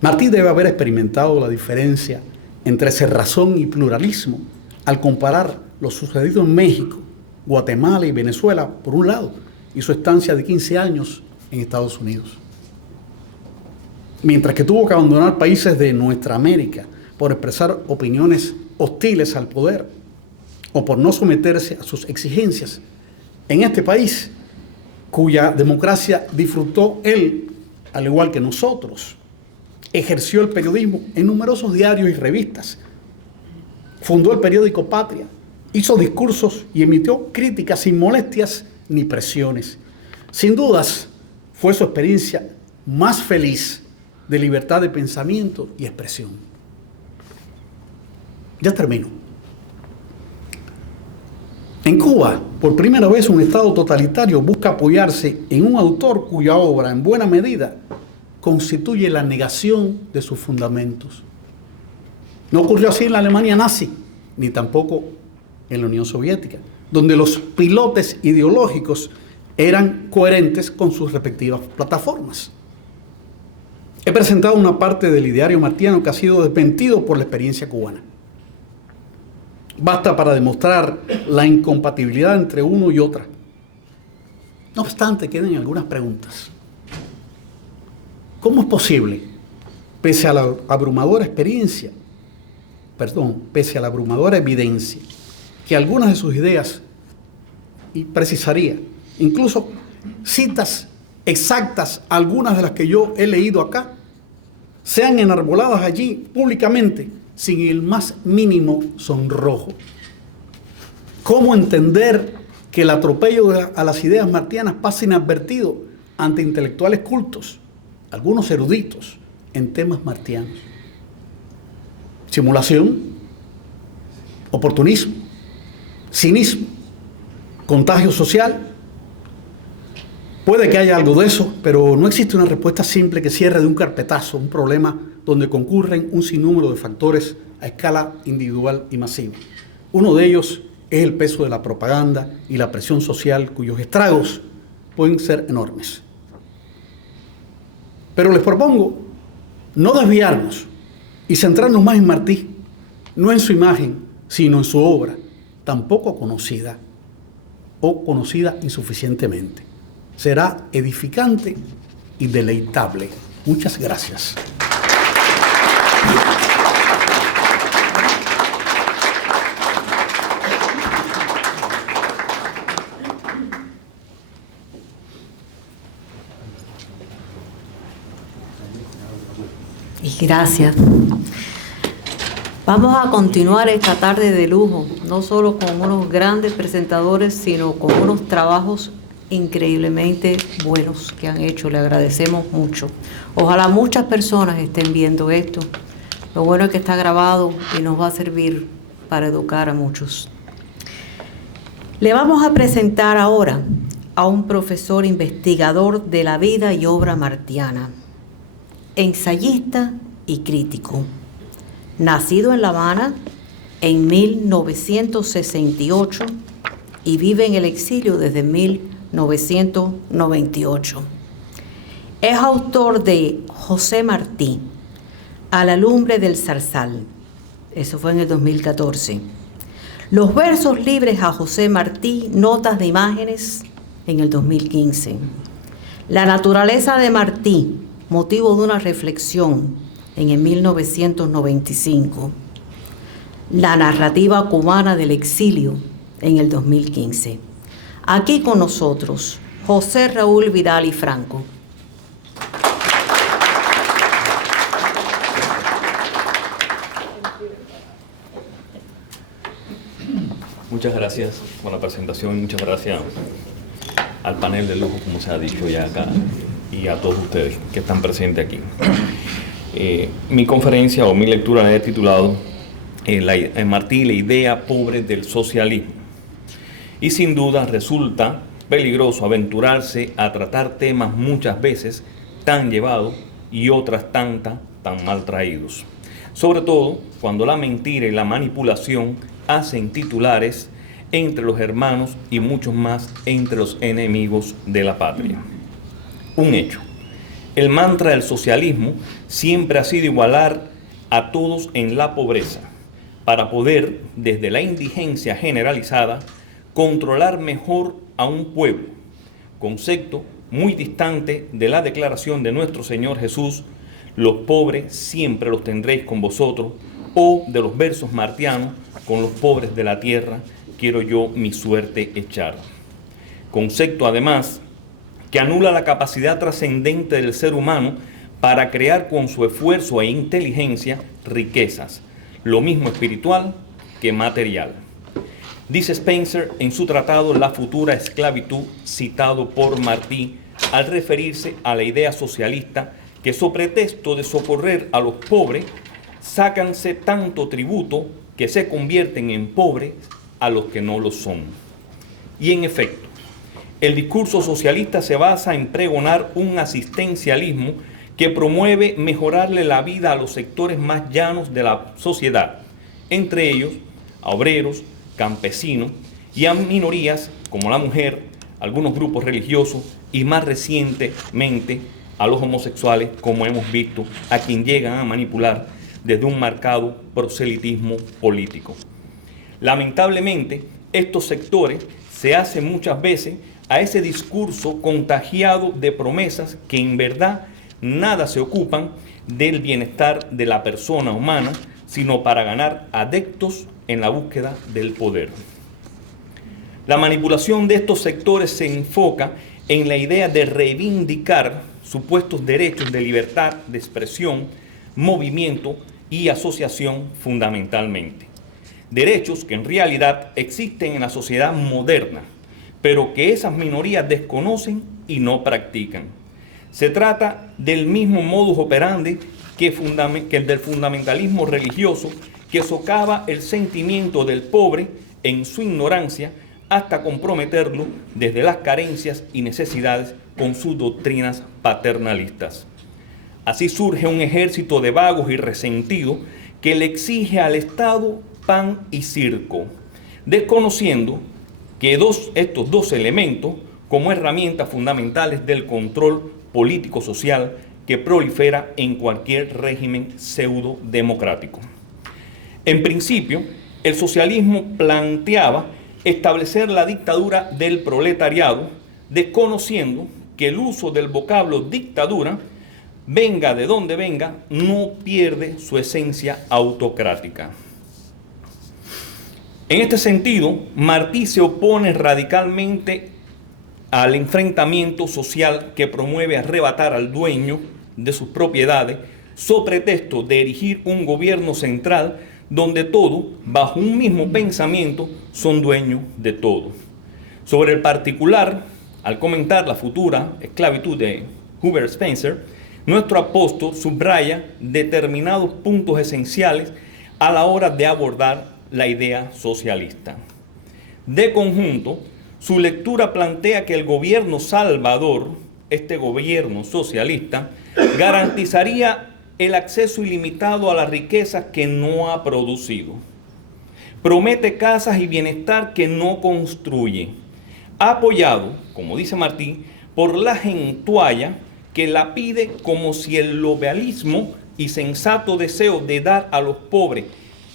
Martí debe haber experimentado la diferencia entre cerrazón y pluralismo al comparar lo sucedido en México, Guatemala y Venezuela, por un lado, y su estancia de 15 años en Estados Unidos. Mientras que tuvo que abandonar países de nuestra América por expresar opiniones hostiles al poder o por no someterse a sus exigencias, en este país, cuya democracia disfrutó él, al igual que nosotros, ejerció el periodismo en numerosos diarios y revistas, fundó el periódico Patria, hizo discursos y emitió críticas sin molestias ni presiones. Sin dudas, fue su experiencia más feliz de libertad de pensamiento y expresión. Ya termino. En Cuba, por primera vez un Estado totalitario busca apoyarse en un autor cuya obra, en buena medida, constituye la negación de sus fundamentos. No ocurrió así en la Alemania nazi, ni tampoco en la Unión Soviética, donde los pilotes ideológicos eran coherentes con sus respectivas plataformas. He presentado una parte del ideario martiano que ha sido desmentido por la experiencia cubana. Basta para demostrar la incompatibilidad entre uno y otra. No obstante, quedan algunas preguntas. ¿Cómo es posible, pese a la abrumadora evidencia, que algunas de sus ideas, y precisaría, incluso citas exactas, algunas de las que yo he leído acá, sean enarboladas allí públicamente sin el más mínimo sonrojo? ¿Cómo entender que el atropello a las ideas martianas pasa inadvertido ante intelectuales cultos, algunos eruditos, en temas martianos? Simulación, oportunismo, cinismo, contagio social. Puede que haya algo de eso, pero no existe una respuesta simple que cierre de un carpetazo un problema donde concurren un sinnúmero de factores a escala individual y masiva. Uno de ellos es el peso de la propaganda y la presión social, cuyos estragos pueden ser enormes. Pero les propongo no desviarnos y centrarnos más en Martí, no en su imagen, sino en su obra, tampoco conocida o conocida insuficientemente. Será edificante y deleitable. Muchas gracias. Y gracias. Vamos a continuar esta tarde de lujo, no solo con unos grandes presentadores, sino con unos trabajos increíblemente buenos que han hecho. Le agradecemos mucho. Ojalá muchas personas estén viendo esto. Lo bueno es que está grabado y nos va a servir para educar a muchos. Le vamos a presentar ahora a un profesor investigador de la vida y obra martiana, ensayista y crítico. Nacido en La Habana en 1968 y vive en el exilio desde 1998. Es autor de José Martí, A la lumbre del zarzal. Eso fue en el 2014. Los versos libres a José Martí, notas de imágenes, en el 2015. La naturaleza de Martí, motivo de una reflexión, en el 1995. La narrativa cubana del exilio, en el 2015. Aquí con nosotros, José Raúl Vidal y Franco. Muchas gracias por la presentación, muchas gracias al panel de lujo, como se ha dicho ya acá, y a todos ustedes que están presentes aquí. Mi conferencia o mi lectura la he titulado Martí, la idea pobre del socialismo. Y sin duda resulta peligroso aventurarse a tratar temas muchas veces tan llevados y otras tantas tan mal traídos. Sobre todo cuando la mentira y la manipulación hacen titulares entre los hermanos y muchos más entre los enemigos de la patria. Un hecho. El mantra del socialismo siempre ha sido igualar a todos en la pobreza, para poder, desde la indigencia generalizada, controlar mejor a un pueblo, concepto muy distante de la declaración de nuestro Señor Jesús: los pobres siempre los tendréis con vosotros, o de los versos martianos: con los pobres de la tierra quiero yo mi suerte echar. Concepto además que anula la capacidad trascendente del ser humano para crear con su esfuerzo e inteligencia riquezas, lo mismo espiritual que material. Dice Spencer en su tratado La futura esclavitud, citado por Martí, al referirse a la idea socialista, que so pretexto de socorrer a los pobres, sácanse tanto tributo que se convierten en pobres a los que no lo son. Y en efecto, el discurso socialista se basa en pregonar un asistencialismo que promueve mejorarle la vida a los sectores más llanos de la sociedad, entre ellos a obreros, campesinos y a minorías como la mujer, algunos grupos religiosos y más recientemente a los homosexuales, como hemos visto, a quien llegan a manipular desde un marcado proselitismo político. Lamentablemente, estos sectores se hacen muchas veces a ese discurso contagiado de promesas que en verdad nada se ocupan del bienestar de la persona humana, sino para ganar adeptos en la búsqueda del poder. La manipulación de estos sectores se enfoca en la idea de reivindicar supuestos derechos de libertad de expresión, movimiento y asociación fundamentalmente. Derechos que en realidad existen en la sociedad moderna, pero que esas minorías desconocen y no practican. Se trata del mismo modus operandi que el del fundamentalismo religioso, que socava el sentimiento del pobre en su ignorancia hasta comprometerlo desde las carencias y necesidades con sus doctrinas paternalistas. Así surge un ejército de vagos y resentidos que le exige al Estado pan y circo, desconociendo que estos dos elementos como herramientas fundamentales del control político-social que prolifera en cualquier régimen pseudo-democrático. En principio, el socialismo planteaba establecer la dictadura del proletariado, desconociendo que el uso del vocablo dictadura, venga de donde venga, no pierde su esencia autocrática. En este sentido, Martí se opone radicalmente al enfrentamiento social que promueve arrebatar al dueño de sus propiedades sobre pretexto de erigir un gobierno central donde todos, bajo un mismo pensamiento, son dueños de todo. Sobre el particular, al comentar la futura esclavitud de Herbert Spencer, nuestro apóstol subraya determinados puntos esenciales a la hora de abordar la idea socialista. De conjunto, su lectura plantea que el gobierno salvador, este gobierno socialista, garantizaría el acceso ilimitado a las riquezas que no ha producido. Promete casas y bienestar que no construye. Apoyado, como dice Martí, por la gentualla que la pide como si el globalismo y sensato deseo de dar a los pobres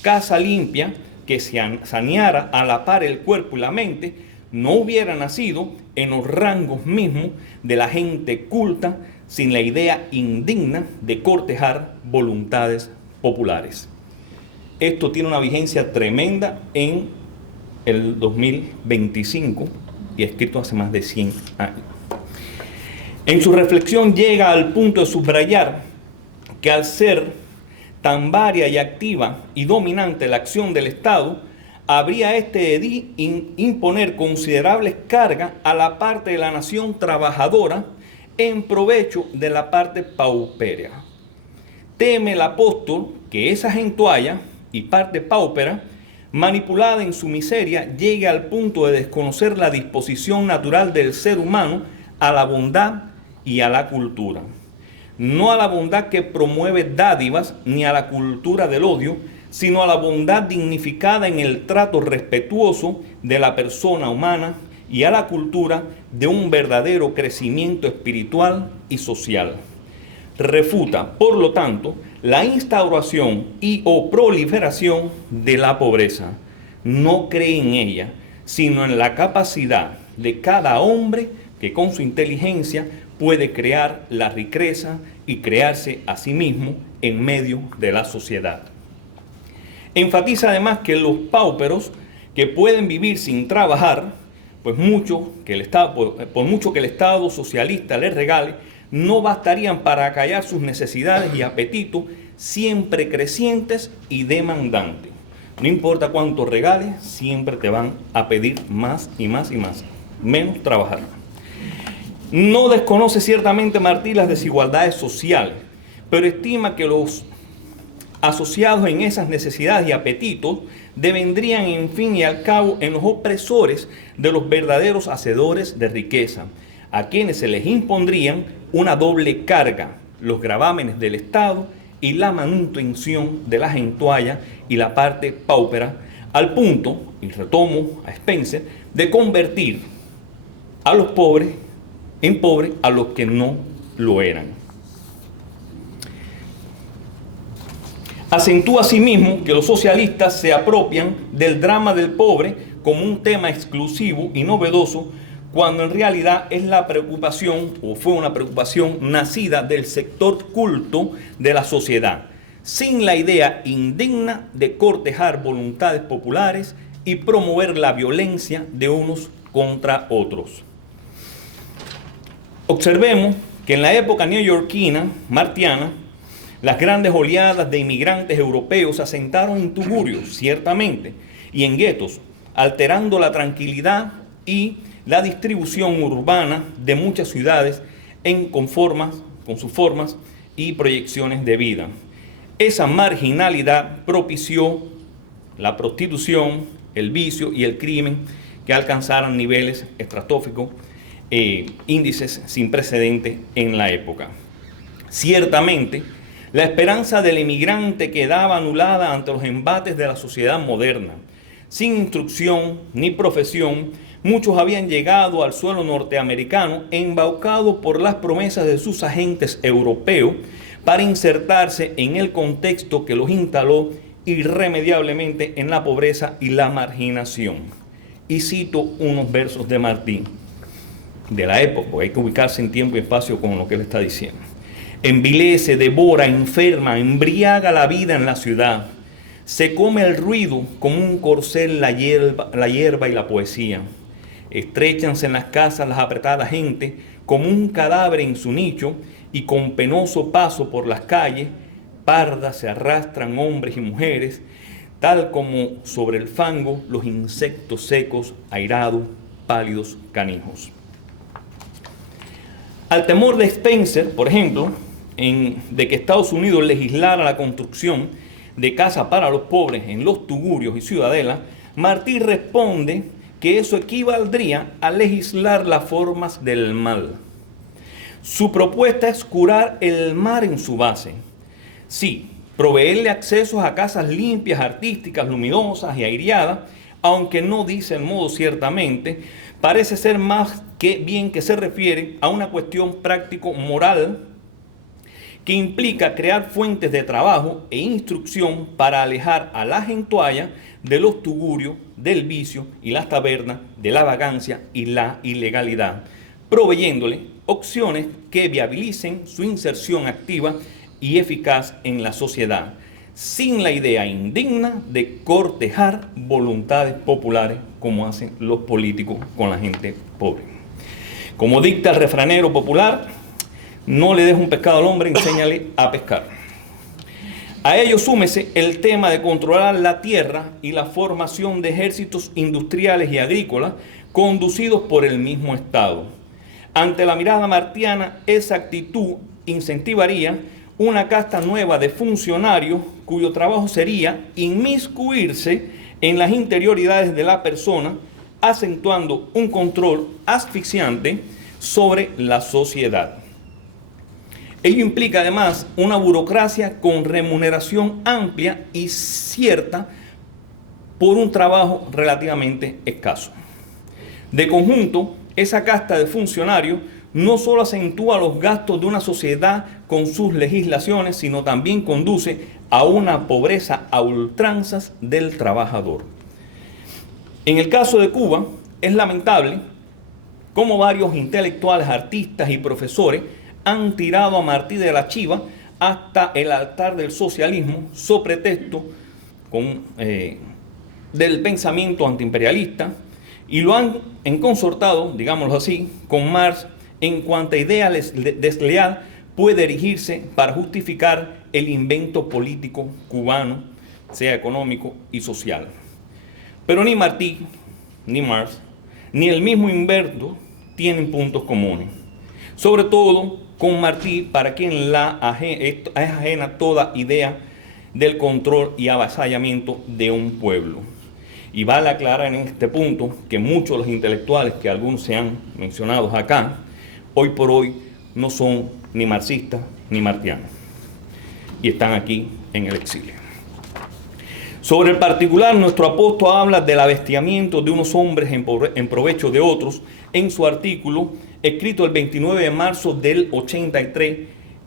casa limpia que saneara a la par el cuerpo y la mente no hubiera nacido en los rangos mismos de la gente culta sin la idea indigna de cortejar voluntades populares. Esto tiene una vigencia tremenda en el 2025 y escrito hace más de 100 años. En su reflexión llega al punto de subrayar que al ser tan varia y activa y dominante la acción del Estado, habría de imponer considerables cargas a la parte de la nación trabajadora en provecho de la parte paupera. Teme el apóstol que esa gentualla y parte paupera, manipulada en su miseria, llegue al punto de desconocer la disposición natural del ser humano a la bondad y a la cultura. No a la bondad que promueve dádivas ni a la cultura del odio, sino a la bondad dignificada en el trato respetuoso de la persona humana y a la cultura de un verdadero crecimiento espiritual y social. Refuta, por lo tanto, la instauración y o proliferación de la pobreza. No cree en ella, sino en la capacidad de cada hombre que con su inteligencia puede crear la riqueza y crearse a sí mismo en medio de la sociedad. Enfatiza además que los pauperos que pueden vivir sin trabajar, por mucho que el Estado socialista les regale, no bastarían para acallar sus necesidades y apetitos siempre crecientes y demandantes. No importa cuánto regales, siempre te van a pedir más y más y más, menos trabajar. No desconoce ciertamente Martí las desigualdades sociales, pero estima que los asociados en esas necesidades y apetitos devendrían en fin y al cabo en los opresores de los verdaderos hacedores de riqueza, a quienes se les impondrían una doble carga, los gravámenes del Estado y la manutención de la gentualla y la parte paupera, al punto, y retomo a Spencer, de convertir a los pobres en pobres a los que no lo eran. Acentúa asimismo que los socialistas se apropian del drama del pobre como un tema exclusivo y novedoso, cuando en realidad es la preocupación, o fue una preocupación nacida del sector culto de la sociedad, sin la idea indigna de cortejar voluntades populares y promover la violencia de unos contra otros. Observemos que en la época neoyorquina, martiana, las grandes oleadas de inmigrantes europeos se asentaron en tugurios, ciertamente, y en guetos, alterando la tranquilidad y la distribución urbana de muchas ciudades con sus formas y proyecciones de vida. Esa marginalidad propició la prostitución, el vicio y el crimen que alcanzaran niveles estratosféricos, índices sin precedentes en la época. Ciertamente, la esperanza del emigrante quedaba anulada ante los embates de la sociedad moderna. Sin instrucción ni profesión, muchos habían llegado al suelo norteamericano embaucados por las promesas de sus agentes europeos para insertarse en el contexto que los instaló irremediablemente en la pobreza y la marginación. Y cito unos versos de Martí, de la época, porque hay que ubicarse en tiempo y espacio con lo que él está diciendo. Envilece, devora, enferma, embriaga la vida en la ciudad. Se come el ruido como un corcel la hierba y la poesía. Estréchanse en las casas las apretadas gente como un cadáver en su nicho, y con penoso paso por las calles pardas se arrastran hombres y mujeres, tal como sobre el fango los insectos secos, airados, pálidos, canijos. Al temor de Spencer, por ejemplo, de que Estados Unidos legislara la construcción de casas para los pobres en los tugurios y ciudadelas, Martí responde que eso equivaldría a legislar las formas del mal. Su propuesta es curar el mal en su base. Sí, proveerle accesos a casas limpias, artísticas, luminosas y aireadas, aunque no dice el modo ciertamente, parece ser más que bien que se refiere a una cuestión práctico-moral que implica crear fuentes de trabajo e instrucción para alejar a la gentualla de los tugurios, del vicio y las tabernas, de la vagancia y la ilegalidad, proveyéndole opciones que viabilicen su inserción activa y eficaz en la sociedad, sin la idea indigna de cortejar voluntades populares como hacen los políticos con la gente pobre. Como dicta el refranero popular, no le des un pescado al hombre, enséñale a pescar. A ello súmese el tema de controlar la tierra y la formación de ejércitos industriales y agrícolas conducidos por el mismo Estado. Ante la mirada martiana, esa actitud incentivaría una casta nueva de funcionarios cuyo trabajo sería inmiscuirse en las interioridades de la persona, acentuando un control asfixiante sobre la sociedad. Ello implica además una burocracia con remuneración amplia y cierta por un trabajo relativamente escaso. De conjunto, esa casta de funcionarios no solo acentúa los gastos de una sociedad con sus legislaciones, sino también conduce a una pobreza a ultranzas del trabajador. En el caso de Cuba, es lamentable cómo varios intelectuales, artistas y profesores han tirado a Martí de la chiva hasta el altar del socialismo, so pretexto del pensamiento antiimperialista, y lo han consortado, digámoslo así, con Marx en cuanta idea desleal puede erigirse para justificar el invento político cubano, sea económico y social. Pero ni Martí, ni Marx, ni el mismo invento tienen puntos comunes. Sobre todo con Martí, para quien es ajena toda idea del control y avasallamiento de un pueblo. Y vale aclarar en este punto que muchos de los intelectuales, que algunos se han mencionado acá, hoy por hoy no son ni marxistas ni martianos, y están aquí en el exilio. Sobre el particular, nuestro apóstol habla del avestiamiento de unos hombres en provecho de otros en su artículo, escrito el 29 de marzo del 83,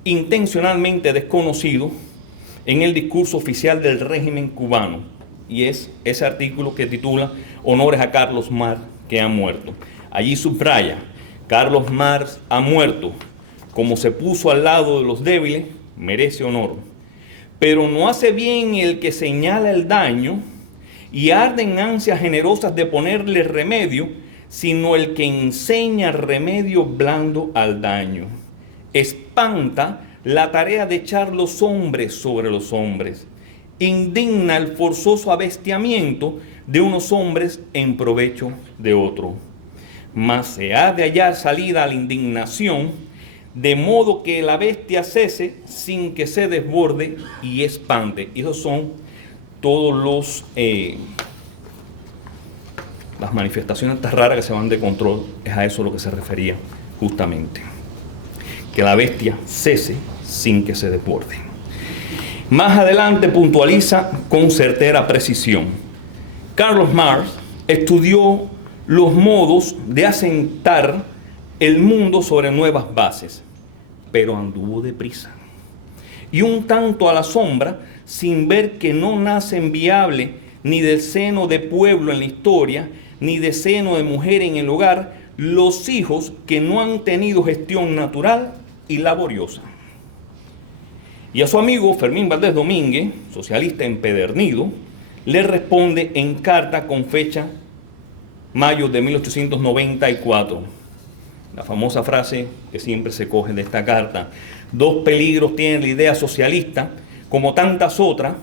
intencionalmente desconocido en el discurso oficial del régimen cubano, y es ese artículo que titula Honores a Carlos Marx, que ha muerto. Allí subraya: Carlos Marx ha muerto. Como se puso al lado de los débiles, merece honor. Pero no hace bien el que señala el daño y arde en ansias generosas de ponerle remedio, sino el que enseña remedio blando al daño. Espanta la tarea de echar los hombres sobre los hombres. Indigna el forzoso abestiamiento de unos hombres en provecho de otro. Mas se ha de hallar salida a la indignación, de modo que la bestia cese sin que se desborde y espante. Y esos son todos las manifestaciones tan raras que se van de control. Es a eso lo que se refería justamente. Que la bestia cese sin que se desborde. Más adelante puntualiza con certera precisión: Carlos Marx estudió los modos de asentar el mundo sobre nuevas bases, pero anduvo deprisa y un tanto a la sombra, sin ver que no nacen viable ni del seno de pueblo en la historia, ni de seno de mujer en el hogar, los hijos que no han tenido gestión natural y laboriosa. Y a su amigo Fermín Valdés Domínguez, socialista empedernido, le responde en carta con fecha mayo de 1894. La famosa frase que siempre se coge de esta carta: dos peligros tiene la idea socialista, como tantas otras,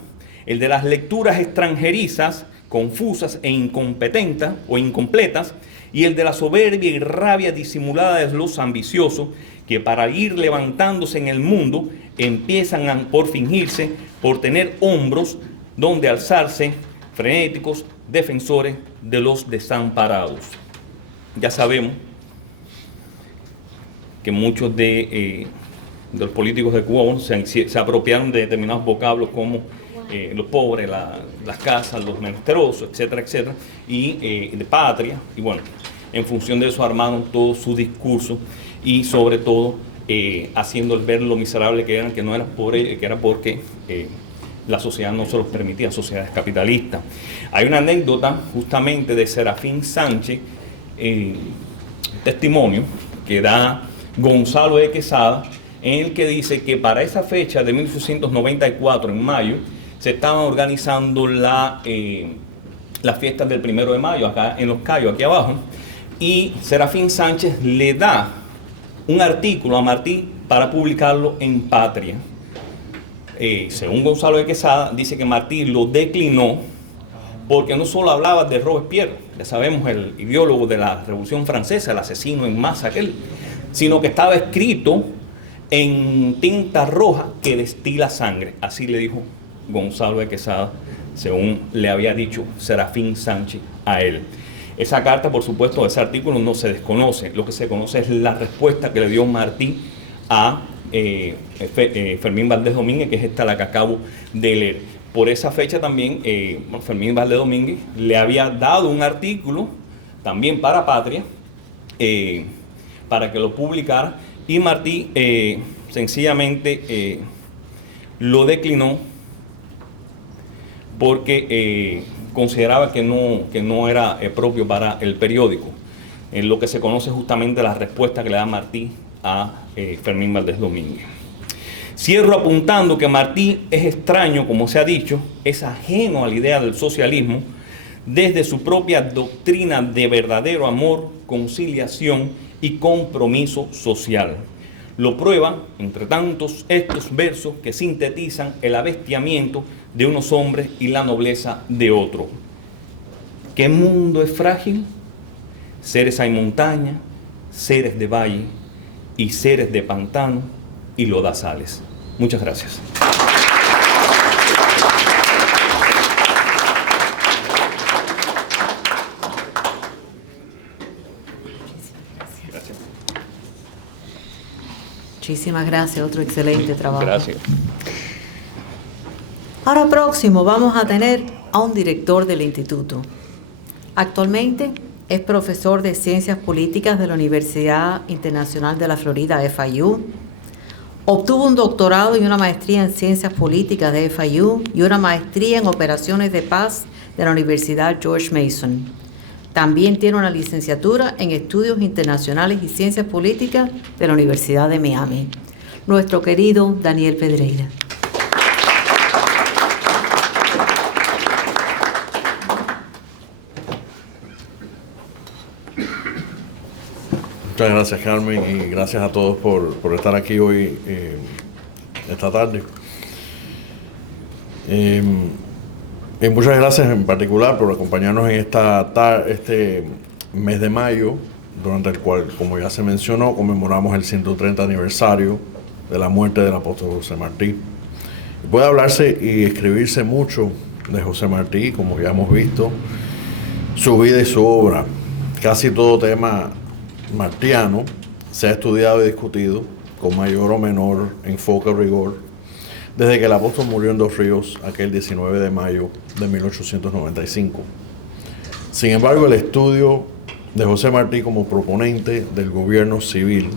el de las lecturas extranjerizas, confusas e incompletas, y el de la soberbia y rabia disimulada de los ambiciosos, que para ir levantándose en el mundo empiezan por fingirse, por tener hombros donde alzarse, frenéticos defensores de los desamparados. Ya sabemos que muchos de los políticos de Cuba se apropiaron de determinados vocablos como los pobres, las casas, los menesterosos, etcétera, etcétera, y de patria, y bueno, en función de eso armaron todo su discurso y sobre todo haciéndoles ver lo miserable que eran, que no era por ellos, que era porque la sociedad no se los permitía, sociedades capitalistas. Hay una anécdota justamente de Serafín Sánchez, testimonio que da Gonzalo de Quesada, en el que dice que para esa fecha de 1894, en mayo, se estaban organizando las fiestas del 1 de mayo, acá en Los Cayos, aquí abajo, y Serafín Sánchez le da un artículo a Martí para publicarlo en Patria. Según Gonzalo de Quesada, dice que Martí lo declinó porque no solo hablaba de Robespierre, ya sabemos, el ideólogo de la Revolución Francesa, el asesino en masa aquel, sino que estaba escrito en tinta roja que destila sangre. Así le dijo Gonzalo de Quesada, según le había dicho Serafín Sánchez a él. Esa carta, por supuesto, ese artículo no se desconoce. Lo que se conoce es la respuesta que le dio Martí a Fermín Valdés Domínguez, que es esta la que acabo de leer. Por esa fecha también Fermín Valdés Domínguez le había dado un artículo también para Patria, para que lo publicara, y Martí sencillamente lo declinó porque consideraba que no era propio para el periódico. En lo que se conoce justamente la respuesta que le da Martí a Fermín Valdés Domínguez. Cierro apuntando que Martí es extraño, como se ha dicho, es ajeno a la idea del socialismo desde su propia doctrina de verdadero amor, conciliación y compromiso social. Lo prueban, entre tantos, estos versos que sintetizan el abestiamiento de unos hombres y la nobleza de otro. ¿Qué mundo es frágil? Seres hay montaña, seres de valle y seres de pantano y lodazales. Muchas gracias. Muchísimas gracias, otro excelente trabajo. Gracias. Ahora próximo vamos a tener a un director del instituto. Actualmente es profesor de Ciencias Políticas de la Universidad Internacional de la Florida, FIU. Obtuvo un doctorado y una maestría en Ciencias Políticas de FIU y una maestría en Operaciones de Paz de la Universidad George Mason. También tiene una licenciatura en Estudios Internacionales y Ciencias Políticas de la Universidad de Miami. Nuestro querido Daniel Pedreira. Muchas gracias, Carmen, y gracias a todos por estar aquí hoy, esta tarde. Y muchas gracias en particular por acompañarnos en este mes de mayo, durante el cual, como ya se mencionó, conmemoramos el 130 aniversario de la muerte del apóstol José Martí. Puede hablarse y escribirse mucho de José Martí, como ya hemos visto, su vida y su obra. Casi todo tema martiano se ha estudiado y discutido con mayor o menor enfoque o rigor desde que el apóstol murió en Dos Ríos aquel 19 de mayo de 1895. Sin embargo, el estudio de José Martí como proponente del gobierno civil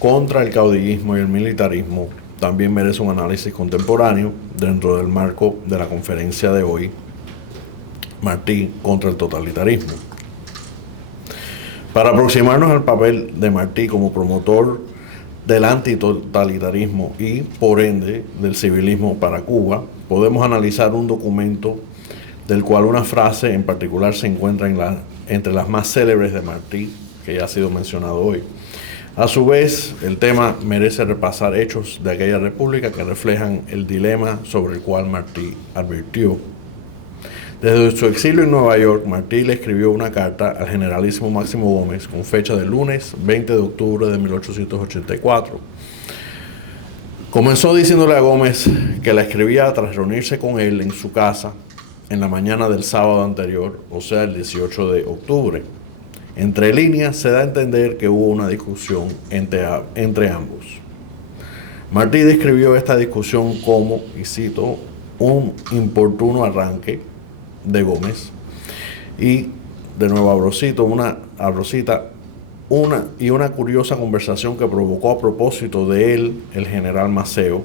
contra el caudillismo y el militarismo también merece un análisis contemporáneo dentro del marco de la conferencia de hoy, Martí contra el totalitarismo. Para aproximarnos al papel de Martí como promotor del antitotalitarismo y, por ende, del civilismo para Cuba, podemos analizar un documento del cual una frase en particular se encuentra entre las más célebres de Martí, que ya ha sido mencionado hoy. A su vez, el tema merece repasar hechos de aquella república que reflejan el dilema sobre el cual Martí advirtió. Desde su exilio en Nueva York, Martí le escribió una carta al generalísimo Máximo Gómez con fecha de lunes 20 de octubre de 1884. Comenzó diciéndole a Gómez que la escribía tras reunirse con él en su casa en la mañana del sábado anterior, o sea, el 18 de octubre. Entre líneas se da a entender que hubo una discusión entre ambos. Martí describió esta discusión como, y cito, un importuno arranque de Gómez, y de nuevo una curiosa conversación que provocó a propósito de él el general Maceo,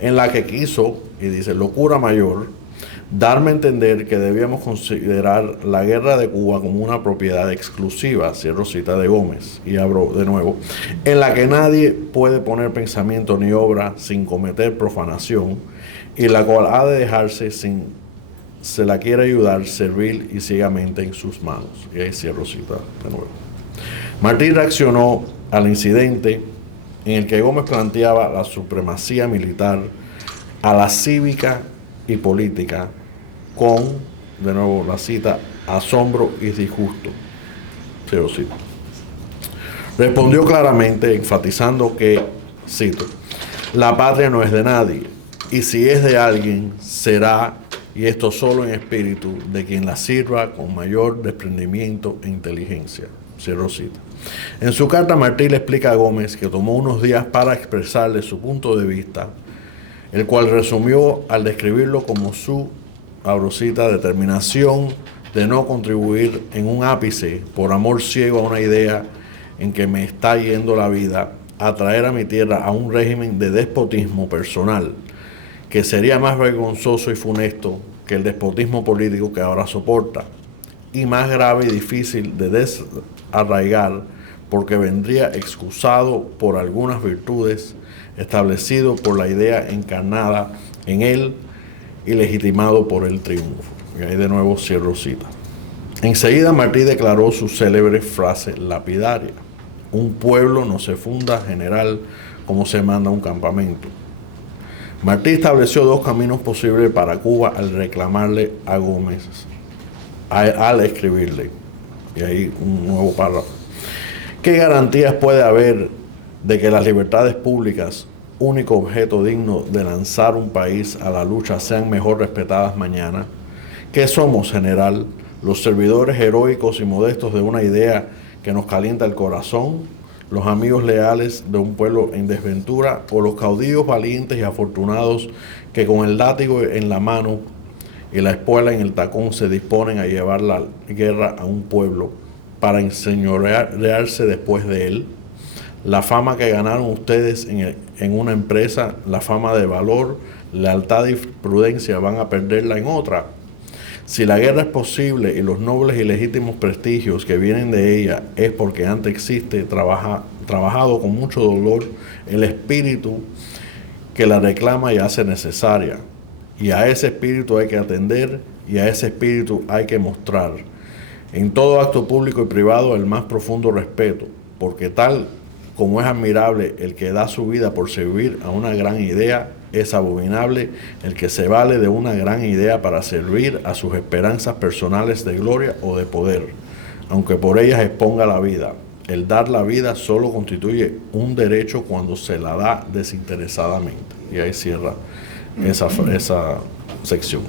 en la que quiso, y dice, locura mayor, darme a entender que debíamos considerar la guerra de Cuba como una propiedad exclusiva, cierro cita de Gómez, y abro de nuevo, en la que nadie puede poner pensamiento ni obra sin cometer profanación, y la cual ha de dejarse sin se la quiere ayudar servil y ciegamente en sus manos. Y ahí cierro cita de nuevo. Martí reaccionó al incidente en el que Gómez planteaba la supremacía militar a la cívica y política con, de nuevo la cita, asombro y disgusto. Cierro cita. Respondió claramente, enfatizando que, cito, la patria no es de nadie, y si es de alguien, será, y esto solo en espíritu, de quien la sirva con mayor desprendimiento e inteligencia. Cierro cita. En su carta, Martí le explica a Gómez que tomó unos días para expresarle su punto de vista, el cual resumió al describirlo como su, abro cita, determinación de no contribuir en un ápice por amor ciego a una idea en que me está yendo la vida, a traer a mi tierra a un régimen de despotismo personal, que sería más vergonzoso y funesto que el despotismo político que ahora soporta, y más grave y difícil de desarraigar, porque vendría excusado por algunas virtudes, establecido por la idea encarnada en él y legitimado por el triunfo. Y ahí de nuevo cierro cita. Enseguida Martí declaró su célebre frase lapidaria: un pueblo no se funda, general, como se manda un campamento. Martí estableció dos caminos posibles para Cuba al reclamarle a Gómez, al escribirle. Y ahí un nuevo párrafo. ¿Qué garantías puede haber de que las libertades públicas, único objeto digno de lanzar un país a la lucha, sean mejor respetadas mañana? ¿Qué somos, general? ¿Los servidores heroicos y modestos de una idea que nos calienta el corazón? ¿Los amigos leales de un pueblo en desventura? ¿O los caudillos valientes y afortunados que con el látigo en la mano y la espuela en el tacón se disponen a llevar la guerra a un pueblo para enseñorearse después de él? La fama que ganaron ustedes en una empresa, la fama de valor, lealtad y prudencia, van a perderla en otra. Si la guerra es posible y los nobles y legítimos prestigios que vienen de ella es porque antes existe trabajado con mucho dolor el espíritu que la reclama y hace necesaria. Y a ese espíritu hay que atender y a ese espíritu hay que mostrar en todo acto público y privado el más profundo respeto, porque tal como es admirable el que da su vida por servir a una gran idea, es abominable el que se vale de una gran idea para servir a sus esperanzas personales de gloria o de poder, aunque por ellas exponga la vida. El dar la vida solo constituye un derecho cuando se la da desinteresadamente. Y ahí cierra esa sección.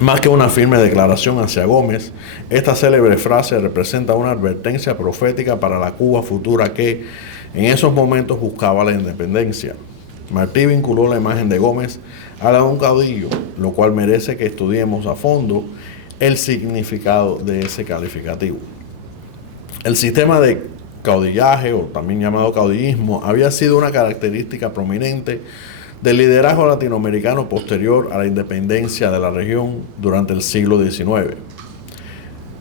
Más que una firme declaración hacia Gómez, esta célebre frase representa una advertencia profética para la Cuba futura que en esos momentos buscaba la independencia. Martí vinculó la imagen de Gómez a la de un caudillo, lo cual merece que estudiemos a fondo el significado de ese calificativo. El sistema de caudillaje, o también llamado caudillismo, había sido una característica prominente del liderazgo latinoamericano posterior a la independencia de la región durante el siglo XIX.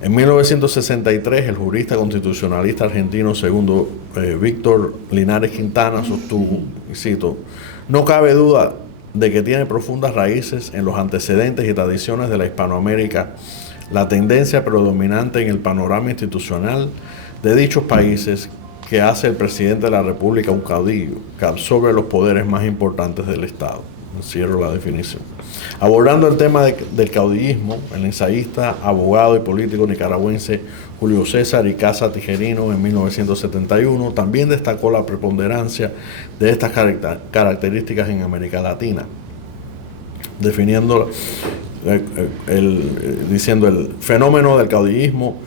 En 1963, el jurista constitucionalista argentino segundo Víctor Linares Quintana sostuvo, y cito, no cabe duda de que tiene profundas raíces en los antecedentes y tradiciones de la Hispanoamérica la tendencia predominante en el panorama institucional de dichos países que hace el presidente de la República un caudillo que absorbe los poderes más importantes del Estado. Cierro la definición. Abordando el tema del caudillismo, el ensayista, abogado y político nicaragüense Julio César Icaza Tijerino en 1971 también destacó la preponderancia de estas características en América Latina, definiendo diciendo el fenómeno del caudillismo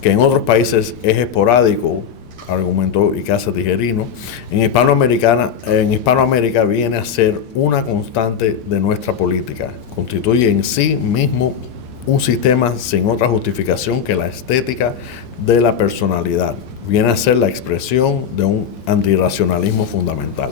que en otros países es esporádico, argumentó Icaza Tijerino, en Hispanoamérica viene a ser una constante de nuestra política. Constituye en sí mismo un sistema sin otra justificación que la estética de la personalidad. Viene a ser la expresión de un antirracionalismo fundamental.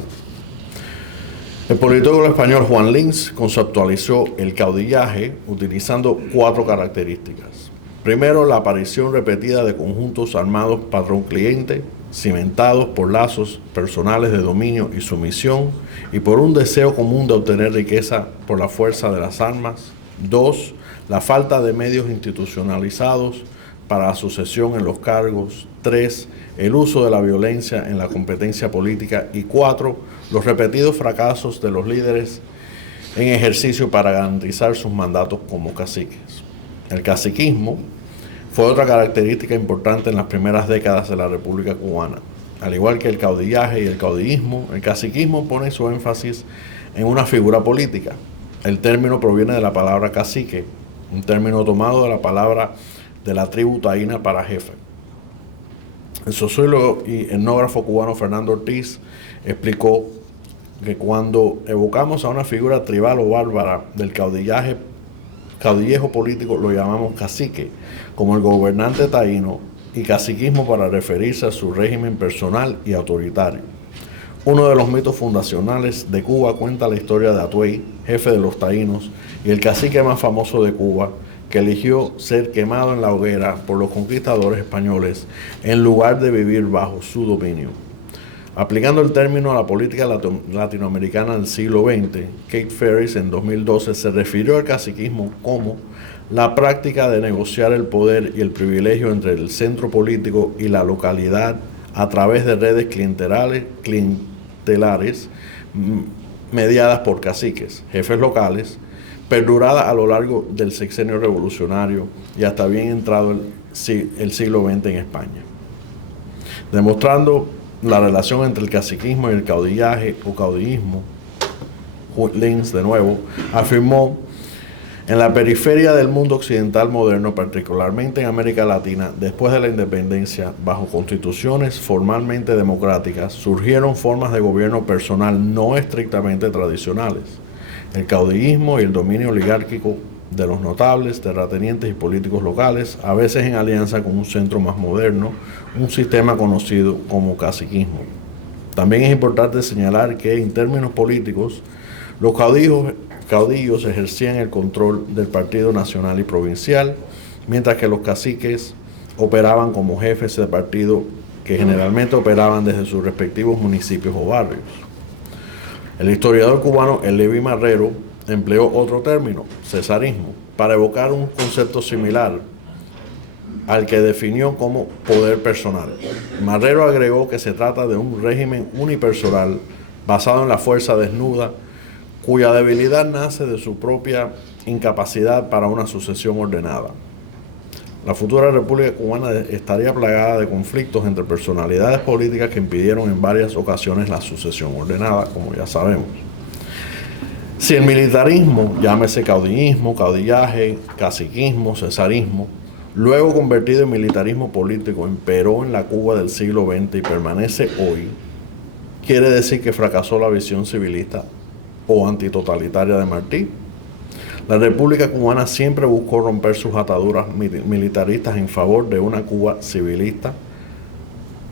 El politólogo español Juan Lins conceptualizó el caudillaje utilizando 4 características. Primero, la aparición repetida de conjuntos armados patrón-cliente, cimentados por lazos personales de dominio y sumisión y por un deseo común de obtener riqueza por la fuerza de las armas. 2, la falta de medios institucionalizados para la sucesión en los cargos. 3, el uso de la violencia en la competencia política. Y 4, los repetidos fracasos de los líderes en ejercicio para garantizar sus mandatos como caciques. El caciquismo fue otra característica importante en las primeras décadas de la República Cubana. Al igual que el caudillaje y el caudillismo, el caciquismo pone su énfasis en una figura política. El término proviene de la palabra cacique, un término tomado de la palabra de la tribu taína para jefe. El sociólogo y etnógrafo cubano Fernando Ortiz explicó que cuando evocamos a una figura tribal o bárbara del caudillejo político lo llamamos cacique, como el gobernante taíno, y caciquismo para referirse a su régimen personal y autoritario. Uno de los mitos fundacionales de Cuba cuenta la historia de Atuey, jefe de los taínos y el cacique más famoso de Cuba, que eligió ser quemado en la hoguera por los conquistadores españoles en lugar de vivir bajo su dominio. Aplicando el término a la política latinoamericana del siglo XX, Kate Ferris en 2012 se refirió al caciquismo como la práctica de negociar el poder y el privilegio entre el centro político y la localidad a través de redes clientelares mediadas por caciques, jefes locales, perdurada a lo largo del sexenio revolucionario y hasta bien entrado el siglo XX en España. Demostrando la relación entre el caciquismo y el caudillaje o caudillismo, Lins, de nuevo, afirmó: en la periferia del mundo occidental moderno, particularmente en América Latina, después de la independencia, bajo constituciones formalmente democráticas, surgieron formas de gobierno personal no estrictamente tradicionales. El caudillismo y el dominio oligárquico de los notables, terratenientes y políticos locales, a veces en alianza con un centro más moderno, un sistema conocido como caciquismo. También es importante señalar que en términos políticos, los caudillos caudillos ejercían el control del partido nacional y provincial, mientras que los caciques operaban como jefes de partido que generalmente operaban desde sus respectivos municipios o barrios. El historiador cubano Levi Marrero empleó otro término, cesarismo, para evocar un concepto similar al que definió como poder personal. Marrero agregó que se trata de un régimen unipersonal basado en la fuerza desnuda, cuya debilidad nace de su propia incapacidad para una sucesión ordenada. La futura República Cubana estaría plagada de conflictos entre personalidades políticas que impidieron en varias ocasiones la sucesión ordenada, como ya sabemos. Si el militarismo, llámese caudillismo, caudillaje, caciquismo, cesarismo, luego convertido en militarismo político, imperó en la Cuba del siglo XX y permanece hoy, quiere decir que fracasó la visión civilista o antitotalitaria de Martí. La República Cubana siempre buscó romper sus ataduras militaristas en favor de una Cuba civilista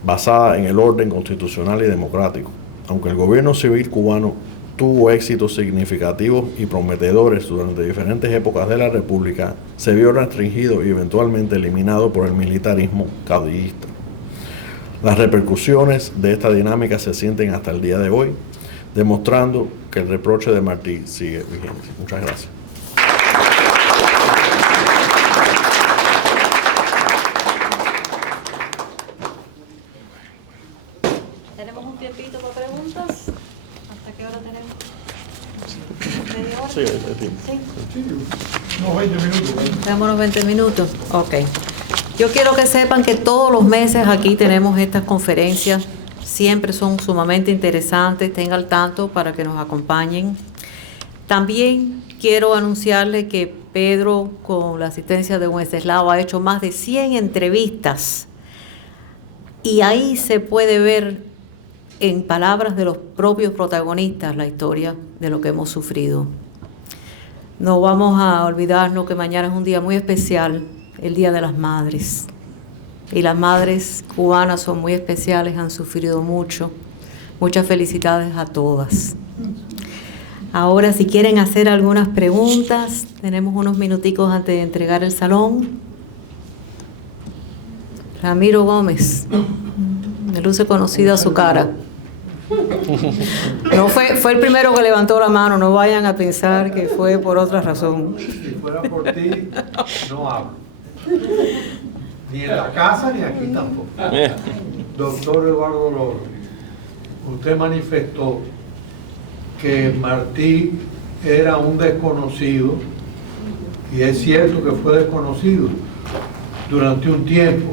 basada en el orden constitucional y democrático. Aunque el gobierno civil cubano tuvo éxitos significativos y prometedores durante diferentes épocas de la República, se vio restringido y eventualmente eliminado por el militarismo caudillista. Las repercusiones de esta dinámica se sienten hasta el día de hoy, demostrando que el reproche de Martí sigue vigente. Muchas gracias. ¿Tenemos un tiempito para preguntas? ¿Hasta qué hora tenemos? ¿Media hora? Sí, hay tiempo. ¿Sí? Unos 20 minutos. Damos unos 20 minutos. Ok. Yo quiero que sepan que todos los meses aquí tenemos estas conferencias. Siempre son sumamente interesantes. Estén al tanto para que nos acompañen. También quiero anunciarle que Pedro, con la asistencia de Wenceslao, ha hecho más de 100 entrevistas. Y ahí se puede ver en palabras de los propios protagonistas la historia de lo que hemos sufrido. No vamos a olvidarnos que mañana es un día muy especial, el Día de las Madres. Y las madres cubanas son muy especiales, han sufrido mucho. Muchas felicidades a todas. Ahora, si quieren hacer algunas preguntas, tenemos unos minuticos antes de entregar el salón. Ramiro Gómez, me luce conocida su cara. No fue el primero que levantó la mano, no vayan a pensar que fue por otra razón. Si fuera por ti, no hablo. Ni en la casa ni aquí tampoco. Doctor Eduardo Loro, usted manifestó que Martí era un desconocido, y es cierto que fue desconocido durante un tiempo.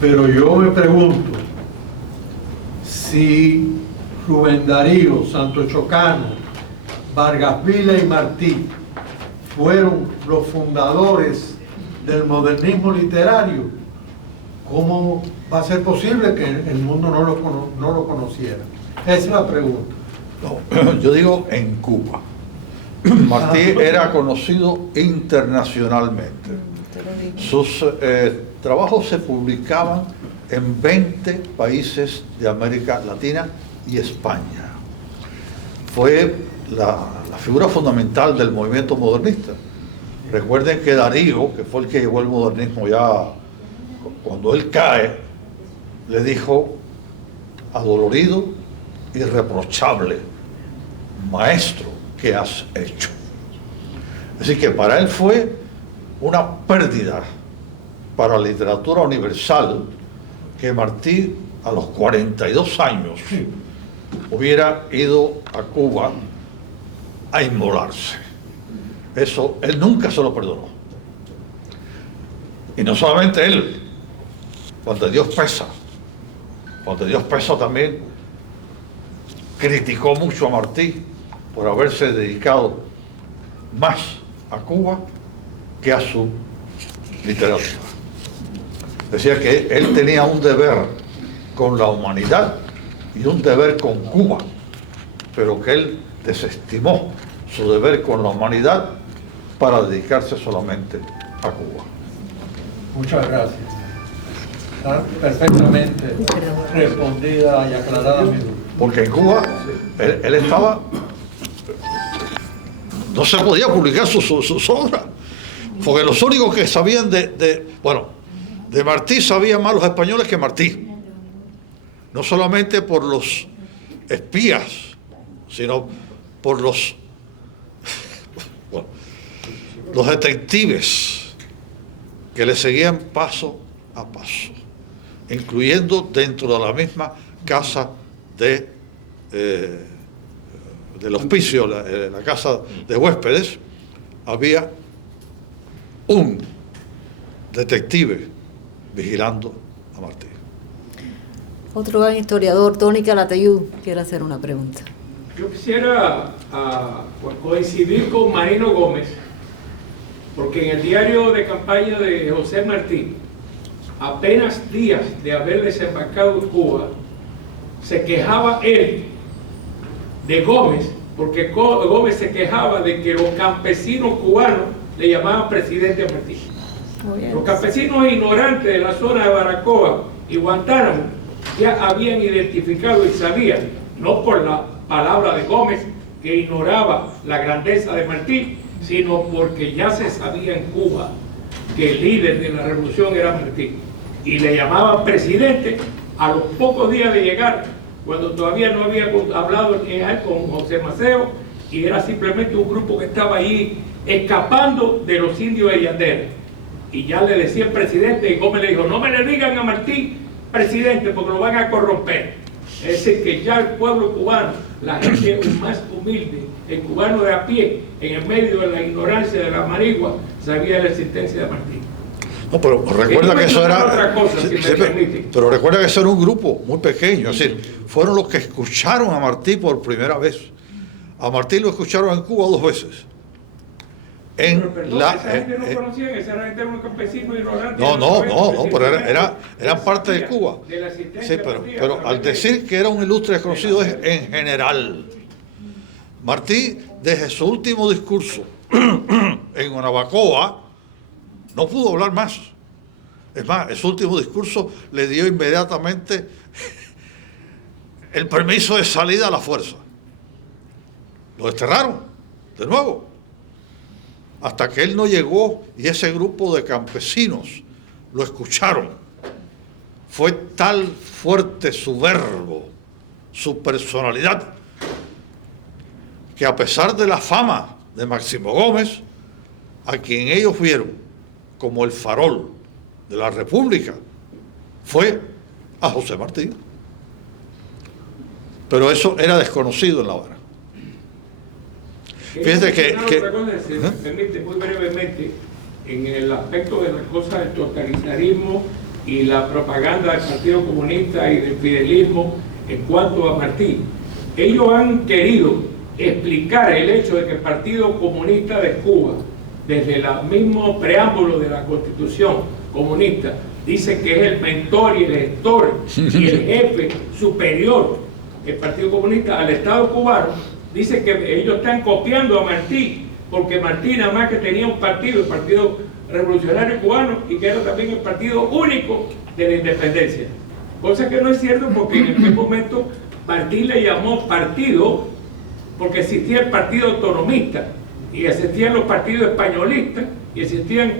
Pero yo me pregunto si Rubén Darío, Santo Chocano, Vargas Vila y Martí fueron los fundadores del modernismo literario, ¿cómo va a ser posible que el mundo no lo conociera? Esa es la pregunta. No, yo digo en Cuba. Martí era conocido internacionalmente. Sus trabajos se publicaban en 20 países de América Latina y España. Fue la figura fundamental del movimiento modernista. Recuerden que Darío, que fue el que llevó el modernismo ya, cuando él cae, le dijo: adolorido, irreprochable, maestro, ¿qué has hecho? Así que para él fue una pérdida para la literatura universal que Martí, a los 42 años, hubiera ido a Cuba a inmolarse. Eso él nunca se lo perdonó. Y no solamente él, cuando Dios pesa también criticó mucho a Martí por haberse dedicado más a Cuba que a su literatura. Decía que él tenía un deber con la humanidad y un deber con Cuba, pero que él desestimó su deber con la humanidad para dedicarse solamente a Cuba. Muchas gracias. Está perfectamente respondida y aclarada mi duda. Porque en Cuba él estaba no se podía publicar sus obras, porque los únicos que sabían de Martí sabían más los españoles que Martí, no solamente por los espías, sino por los detectives que le seguían paso a paso, incluyendo dentro de la misma casa del hospicio, la casa de huéspedes, había un detective vigilando a Martí. Otro gran historiador, Tony Calatayud, quiere hacer una pregunta. Yo quisiera coincidir con Marino Gómez, porque en el diario de campaña de José Martí, apenas días de haber desembarcado en Cuba, se quejaba él de Gómez, porque Gómez se quejaba de que los campesinos cubanos le llamaban presidente a Martí. Los campesinos ignorantes de la zona de Baracoa y Guantánamo ya habían identificado y sabían, no por la palabra de Gómez, que ignoraba la grandeza de Martí, sino porque ya se sabía en Cuba que el líder de la revolución era Martí. Y le llamaban presidente a los pocos días de llegar, cuando todavía no había hablado con José Maceo, y era simplemente un grupo que estaba allí escapando de los indios de Yandera. Y ya le decía presidente, y Gómez le dijo, no me le digan a Martí presidente porque lo van a corromper. Es decir, que ya el pueblo cubano, la gente más humilde, el cubano de a pie, en el medio de la ignorancia de la marigua, sabía de la existencia de Martí. No, pero recuerda que eso era otra cosa, si me permite. pero recuerda que eso era un grupo muy pequeño, es decir, fueron los que escucharon a Martí por primera vez. A Martí lo escucharon en Cuba 2 veces. Esa gente no conocían, esa gente era un campesino ignorante. No, pero eran parte de Cuba. Sí, pero al decir que era un ilustre desconocido es en general. Martí, desde su último discurso en Guanabacoa, no pudo hablar más. Es más, en su último discurso le dio inmediatamente el permiso de salida a la fuerza. Lo desterraron de nuevo. Hasta que él no llegó y ese grupo de campesinos lo escucharon. Fue tal fuerte su verbo, su personalidad, que a pesar de la fama de Máximo Gómez, a quien ellos vieron como el farol de la República, fue a José Martí. Pero eso era desconocido en La Habana. Fíjate otra cosa, si me permite, muy brevemente, en el aspecto de las cosas del totalitarismo y la propaganda del Partido Comunista y del fidelismo en cuanto a Martí. Ellos han querido explicar el hecho de que el Partido Comunista de Cuba, desde el mismo preámbulo de la Constitución comunista, dice que es el mentor y el gestor y el jefe superior del Partido Comunista al Estado cubano. Dice que ellos están copiando a Martí, porque Martí nada más que tenía un partido, el Partido Revolucionario Cubano, y que era también el partido único de la independencia. Cosa que no es cierto, porque en aquel momento Martí le llamó partido, porque existía el partido autonomista, y existían los partidos españolistas, y existían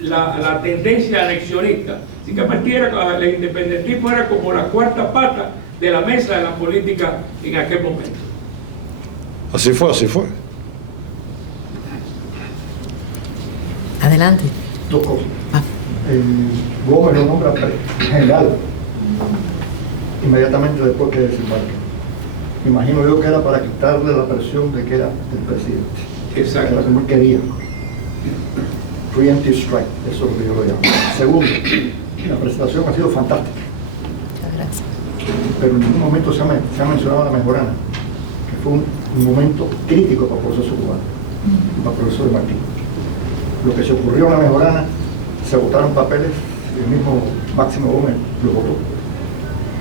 la tendencia anexionista. Así que Martí el independentismo era como la cuarta pata de la mesa de la política en aquel momento. Así fue. Adelante. 2 cosas. Gómez lo nombra general inmediatamente después que desembarca. Me imagino yo que era para quitarle la presión de que era el presidente. Exacto. Era como él quería. Preemptive strike, eso es lo que yo lo llamo. Segundo, la presentación ha sido fantástica. Muchas gracias. Pero en ningún momento se ha mencionado la mejorana, que fue un momento crítico para el proceso cubano, para el proceso de Martí. Lo que se ocurrió en la mejorana, se votaron papeles, el mismo Máximo Gómez lo votó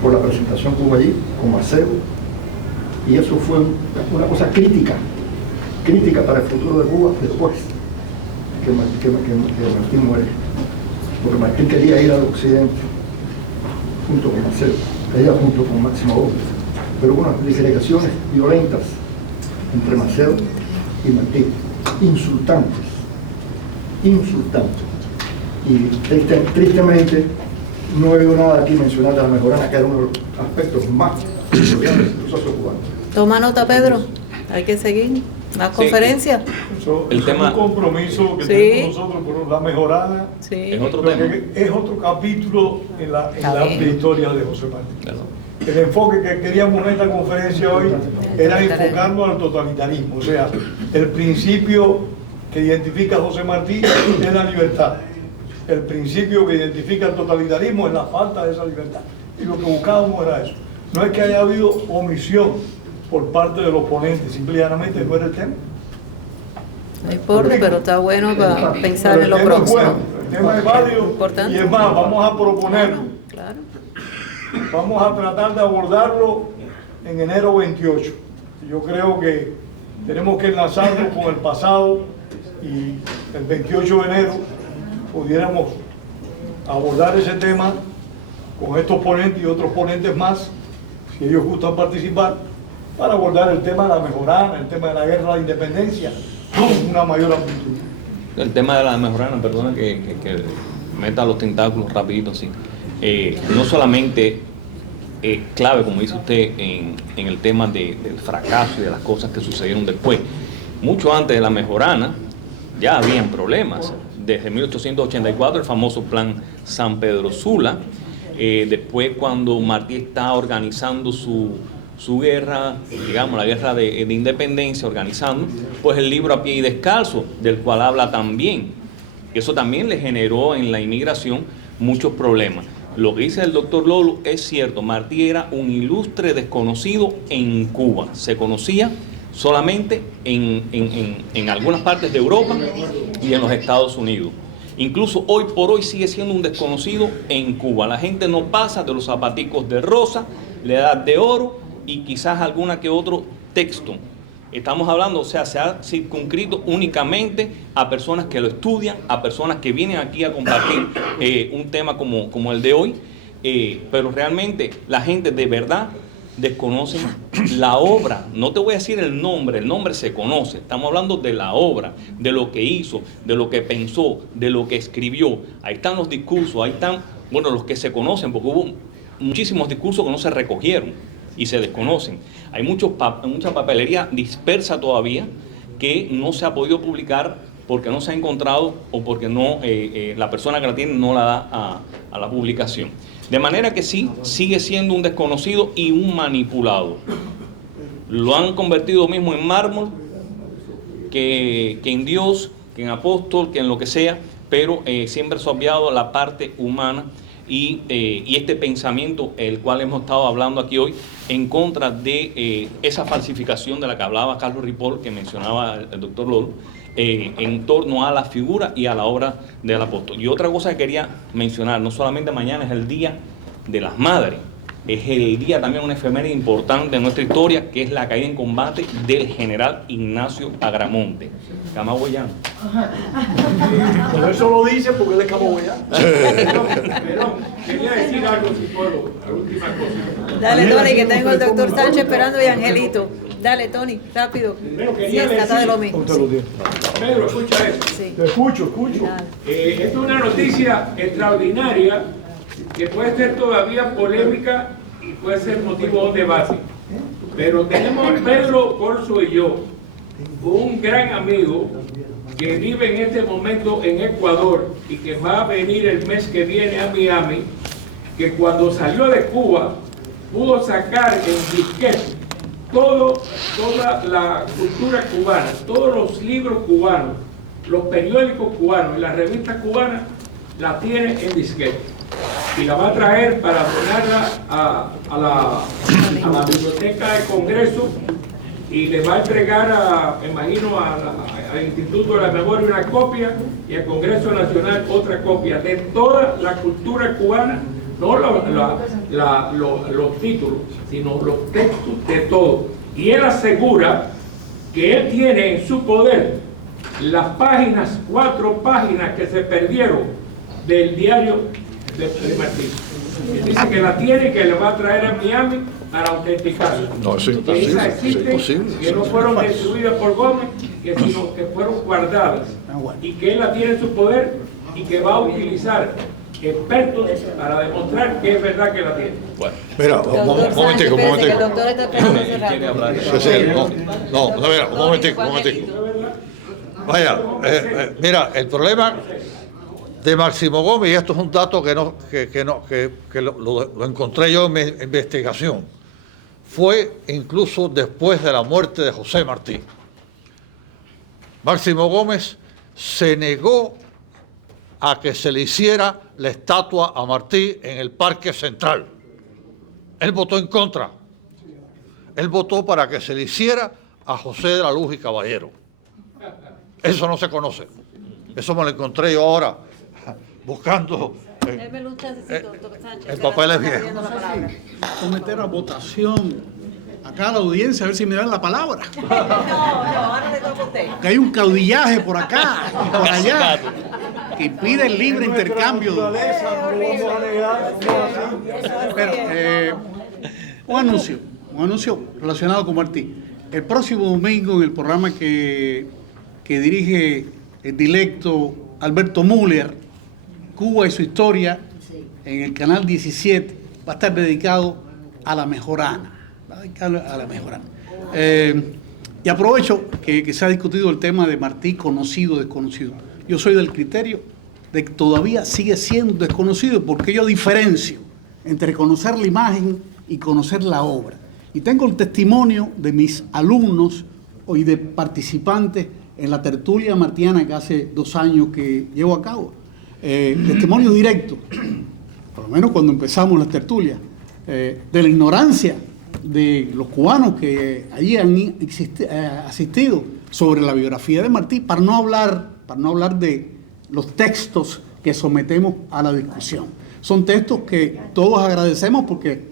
por la presentación que hubo allí con Maceo, y eso fue una cosa crítica para el futuro de Cuba después que Martín muere, porque Martín quería ir al occidente junto con Maceo, ella junto con Máximo Gómez, pero hubo unas disgregaciones violentas entre Maceo y Martí, insultantes. Y tristemente no he oído nada aquí mencionar de la mejorana, que era uno de los aspectos más importantes del proceso cubano. Toma nota, Pedro. Hay que seguir. Más conferencias. Eso El es tema- un compromiso que Sí. tenemos nosotros con la mejorana. Sí. Es otro Lo tema. que es otro capítulo en la Está bien. amplia historia de José Martí. Claro. El enfoque que queríamos en esta conferencia hoy era enfocarnos al totalitarismo, o sea, el principio que identifica a José Martí es la libertad. El principio que identifica el totalitarismo es la falta de esa libertad. Y lo que buscábamos era eso. No es que haya habido omisión por parte de los ponentes, simplemente no era el tema. No importa, pero está bueno para pensar Pero en lo el tema es próximo. bueno, el tema es válido. Importante. Y es más, vamos a proponerlo. Claro. Vamos a tratar de abordarlo en enero 28. Yo creo que tenemos que enlazarlo con el pasado y el 28 de enero pudiéramos abordar ese tema con estos ponentes y otros ponentes más, si ellos gustan participar, para abordar el tema de la mejorana, el tema de la guerra de la independencia, con una mayor amplitud. El tema de la mejorana, perdona que meta los tentáculos rapidito así. No solamente clave, como dice usted, en el tema del fracaso y de las cosas que sucedieron después. Mucho antes de la mejorana ya habían problemas. Desde 1884 el famoso plan San Pedro Sula. Después cuando Martí está organizando su guerra, digamos la guerra de independencia, organizando, pues el libro A Pie y Descalzo, del cual habla también. Eso también le generó en la inmigración muchos problemas. Lo que dice el doctor Lolo es cierto, Martí era un ilustre desconocido en Cuba. Se conocía solamente en algunas partes de Europa y en los Estados Unidos. Incluso hoy por hoy sigue siendo un desconocido en Cuba. La gente no pasa de los zapaticos de rosa, la edad de oro y quizás alguna que otro texto. Estamos hablando, o sea, se ha circunscrito únicamente a personas que lo estudian, a personas que vienen aquí a compartir un tema como el de hoy, pero realmente la gente de verdad desconoce la obra. No te voy a decir el nombre se conoce. Estamos hablando de la obra, de lo que hizo, de lo que pensó, de lo que escribió. Ahí están los discursos, ahí están, bueno, los que se conocen, porque hubo muchísimos discursos que no se recogieron y se desconocen. Hay mucha papelería dispersa todavía que no se ha podido publicar porque no se ha encontrado o porque no la persona que la tiene no la da a la publicación. De manera que sí, sigue siendo un desconocido y un manipulado. Lo han convertido mismo en mármol, que en Dios, que en apóstol, que en lo que sea, pero siempre se ha obviado la parte humana y este pensamiento, el cual hemos estado hablando aquí hoy, en contra de esa falsificación de la que hablaba Carlos Ripoll, que mencionaba el doctor Lolo, en torno a la figura y a la obra del apóstol. Y otra cosa que quería mencionar, no solamente mañana es el Día de las Madres, es el día también, una efeméride importante de nuestra historia, que es la caída en combate del general Ignacio Agramonte, camagüeyano. Por eso lo dice, porque él es camagüeyano. Pero quería decir algo, si puedo, la última cosa. Dale, Tony, que tengo el doctor Sánchez esperando y Angelito. Dale, Tony, rápido. Pero Sí, quería trata de lo decir, mismo. Usted lo tiene. Pedro, escucha esto. Sí. Te escucho. Dale. Esta es una noticia extraordinaria que puede ser todavía polémica y puede ser motivo de debate. Pero tenemos Pedro Corso y yo, un gran amigo que vive en este momento en Ecuador y que va a venir el mes que viene a Miami, que cuando salió de Cuba pudo sacar en disquete toda la cultura cubana, todos los libros cubanos, los periódicos cubanos y las revistas cubanas, la tiene en disquete y la va a traer para donarla a la biblioteca del Congreso y le va a entregar, imagino, al Instituto de la Memoria una copia y al Congreso Nacional otra copia de toda la cultura cubana, no los títulos, sino los textos de todo. Y él asegura que él tiene en su poder las páginas, 4 páginas que se perdieron del diario de Martí. Él dice que la tiene y que le va a traer a Miami para autenticarla. No, es Que imposible, esas es existen, imposible. que no fueron destruidas por Gómez que fueron guardadas y que él la tiene en su poder y que va a utilizar expertos para demostrar que es verdad que la tiene. Bueno, Mira, un momentico, un momentico. El doctor está esperando hace rato. quiere hablar. Mira, un momentico. Vaya, mira, el problema de Máximo Gómez, y esto es un dato que lo encontré yo en mi investigación, fue incluso después de la muerte de José Martí. Máximo Gómez se negó a que se le hiciera la estatua a Martí en el Parque Central. Él votó en contra. Él votó para que se le hiciera a José de la Luz y Caballero. Eso no se conoce. Eso me lo encontré yo ahora buscando en papeles viejos. Someter a votación acá a la audiencia a ver si me dan la palabra. No, ahora le toca a usted. Que hay un caudillaje por acá y por allá que impide el libre intercambio. Pero, un anuncio relacionado con Martí. El próximo domingo en el programa que dirige el dilecto Alberto Müller, Cuba y su historia, en el canal 17, va a estar dedicado a la mejorana. Y aprovecho que se ha discutido el tema de Martí, conocido o desconocido. Yo soy del criterio de que todavía sigue siendo desconocido, porque yo diferencio entre conocer la imagen y conocer la obra. Y tengo el testimonio de mis alumnos y de participantes en la tertulia martiana que hace 2 años que llevo a cabo. Testimonio directo, por lo menos cuando empezamos las tertulias, de la ignorancia de los cubanos que allí han asistido sobre la biografía de Martí, para no hablar de los textos que sometemos a la discusión. Son textos que todos agradecemos porque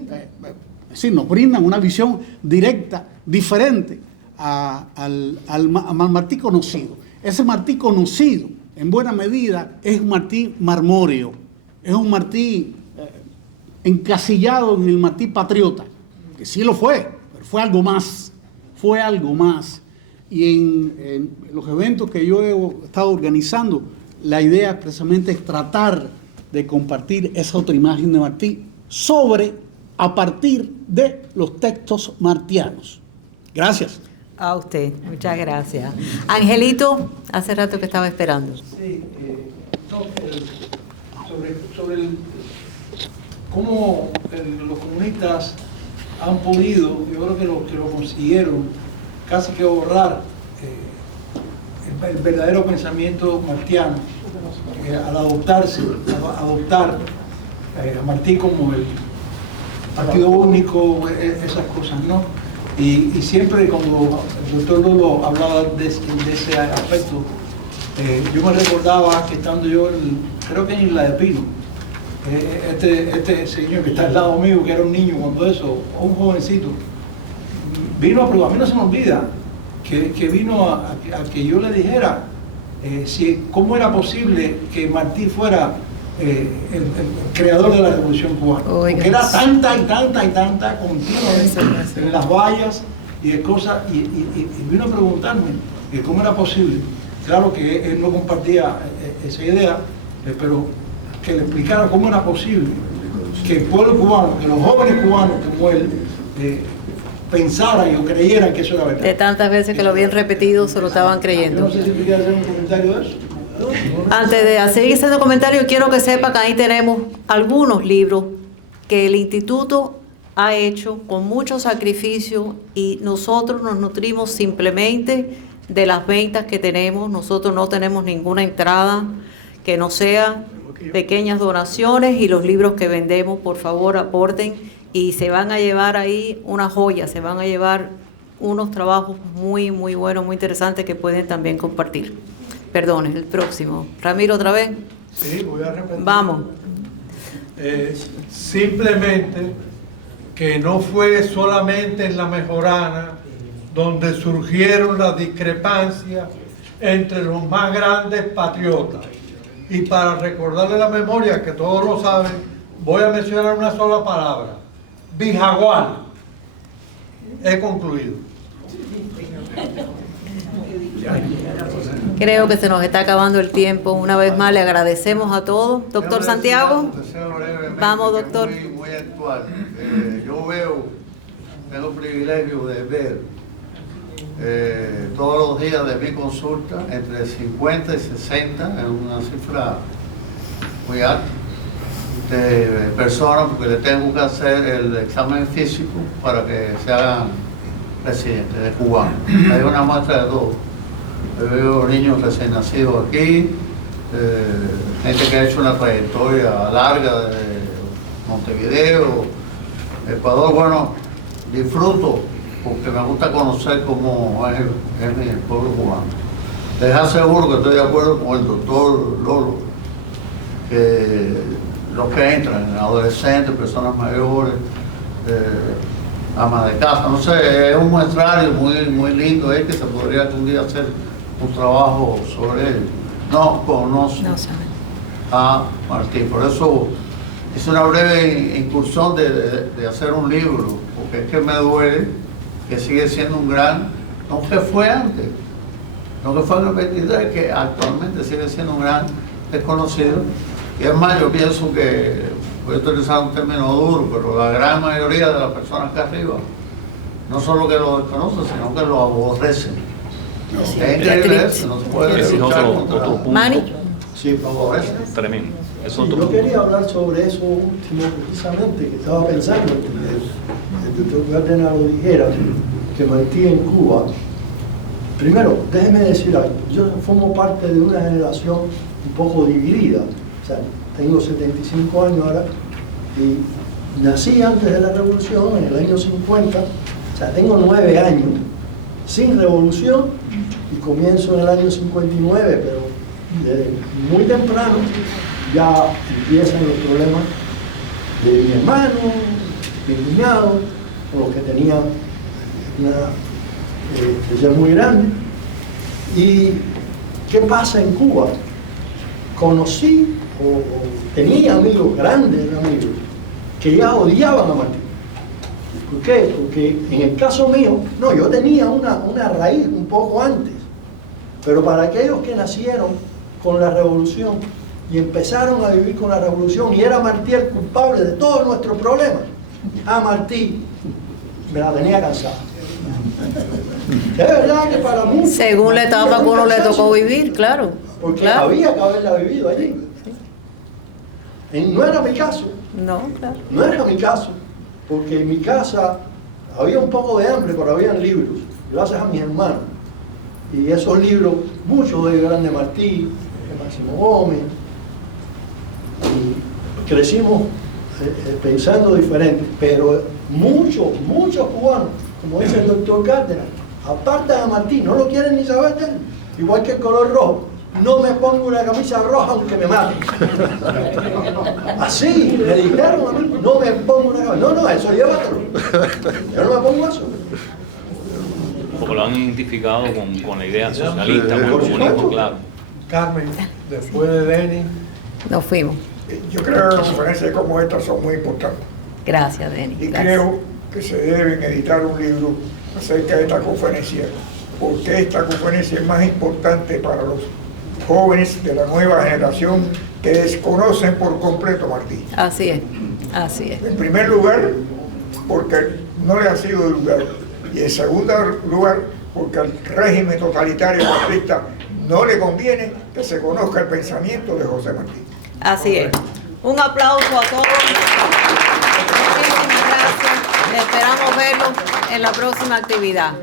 nos brindan una visión directa, diferente al Martí conocido. Ese Martí conocido, en buena medida, es un Martí marmóreo, es un Martí encasillado en el Martí patriota, que sí lo fue, pero fue algo más. Y en los eventos que yo he estado organizando, la idea precisamente es tratar de compartir esa otra imagen de Martí a partir de los textos martianos. Gracias. A usted, muchas gracias. Angelito, hace rato que estaba esperando. Sí, sobre cómo los comunistas han podido, yo creo que lo consiguieron, casi que borrar el verdadero pensamiento martiano, al adoptar a Martí como el partido único, esas cosas, ¿no? Y siempre cuando el doctor Lolo hablaba de ese aspecto, yo me recordaba que estando yo, creo que en Isla de Pino, este señor que está al lado mío, que era un niño cuando eso, o un jovencito, vino a probar. A mí no se me olvida que vino a que yo le dijera cómo era posible que Martí fuera el creador de la Revolución Cubana. Porque era tanta continuamente en las vallas y de cosas, y vino a preguntarme cómo era posible. Claro que él no compartía esa idea, pero que le explicara cómo era posible que el pueblo cubano, que los jóvenes cubanos como él, pensaran o creyeran que eso era verdad. De tantas veces que lo habían repetido, se lo estaban creyendo. No sé si quería hacer un comentario de eso. Antes de seguir haciendo comentarios, quiero que sepa que ahí tenemos algunos libros que el instituto ha hecho con mucho sacrificio y nosotros nos nutrimos simplemente de las ventas que tenemos. Nosotros no tenemos ninguna entrada que no sea pequeñas donaciones, y los libros que vendemos, por favor, aporten y se van a llevar ahí una joya, se van a llevar unos trabajos muy buenos, muy interesantes que pueden también compartir. Perdón, el próximo. Ramiro, otra vez. Sí, voy a repetir. Vamos. Simplemente que no fue solamente en La Mejorana donde surgieron las discrepancias entre los más grandes patriotas. Y para recordarle la memoria, que todos lo saben, voy a mencionar una sola palabra: Bijagual. He concluido. Creo que se nos está acabando el tiempo. Una vez más le agradecemos a todos. Doctor Santiago. Vamos, doctor. Muy actual. Yo tengo el privilegio de ver todos los días de mi consulta entre 50 y 60, es una cifra muy alta, de personas, porque le tengo que hacer el examen físico para que se hagan residentes de cubanos. Hay una muestra de todo. Yo veo niños recién nacidos aquí, gente que ha hecho una trayectoria larga de Montevideo, Ecuador. Bueno, disfruto porque me gusta conocer cómo es el pueblo cubano. Les aseguro que estoy de acuerdo con el doctor Lolo, que los que entran, adolescentes, personas mayores, amas de casa, no sé, es un muestrario muy lindo, que se podría algún día hacer un trabajo sobre él. No conocen a Martín, por eso hice una breve incursión de hacer un libro, porque es que me duele que sigue siendo un gran, no que fue antes, no que fue en el 23, que actualmente sigue siendo un gran desconocido. Y es más, yo pienso que, voy a utilizar un término duro, pero la gran mayoría de las personas acá arriba no solo que lo desconocen, sino que lo aborrecen. Sí, es increíble eso, no se puede Ese es luchar otro contra punto. Mani. Sí, lo aborrecen. Tremendo. Es Sí, otro yo punto. quería hablar sobre eso último precisamente, que estaba pensando que el doctor Cárdenas lo dijera, que Martí en Cuba. Primero, déjeme decir algo, yo formo parte de una generación un poco dividida, o sea, tengo 75 años ahora y nací antes de la revolución, en el año 50, o sea, tengo 9 años sin revolución y comienzo en el año 59, pero desde muy temprano ya empiezan los problemas de mi hermano, mi cuñado, con los que tenía una especial muy grande. ¿Y qué pasa en Cuba? Conocí o tenía amigos, grandes amigos, que ya odiaban a Martí. ¿Por qué? Porque en el caso mío, no, yo tenía una raíz un poco antes, pero para aquellos que nacieron con la revolución y empezaron a vivir con la revolución y era Martí el culpable de todos nuestros problemas, a Martí me la tenía cansada. Es verdad que para muchos, Según la etapa que uno le tocó vivir, claro. porque Claro. había que haberla vivido allí. Y no era mi caso, No, claro. no era mi caso, porque en mi casa había un poco de hambre, pero habían libros, gracias a mis hermanos. Y esos libros, muchos de Grande Martí, de Máximo Gómez, y crecimos pensando diferente, pero muchos cubanos, como dice el doctor Cárdenas, apartan a Martí, no lo quieren ni saber de él, igual que el color rojo. No me pongo una camisa roja aunque me maten. Así, me dijeron a mí, no me pongo una camisa. No, eso llévatelo. Yo no me pongo eso. Porque lo han identificado con la idea socialista, con el comunismo, claro. Carmen, después de Denny. Nos fuimos. Yo creo que las conferencias como estas son muy importantes. Gracias, Denis. Y Gracias. creo que se deben editar un libro acerca de esta conferencia, porque esta conferencia es más importante para los jóvenes de la nueva generación que desconocen por completo a Martí. Así es, así es. En primer lugar, porque no le ha sido de lugar. Y en segundo lugar, porque al régimen totalitario marxista no le conviene que se conozca el pensamiento de José Martí. Así es. Un aplauso a todos. Muchísimas gracias. Esperamos verlos en la próxima actividad.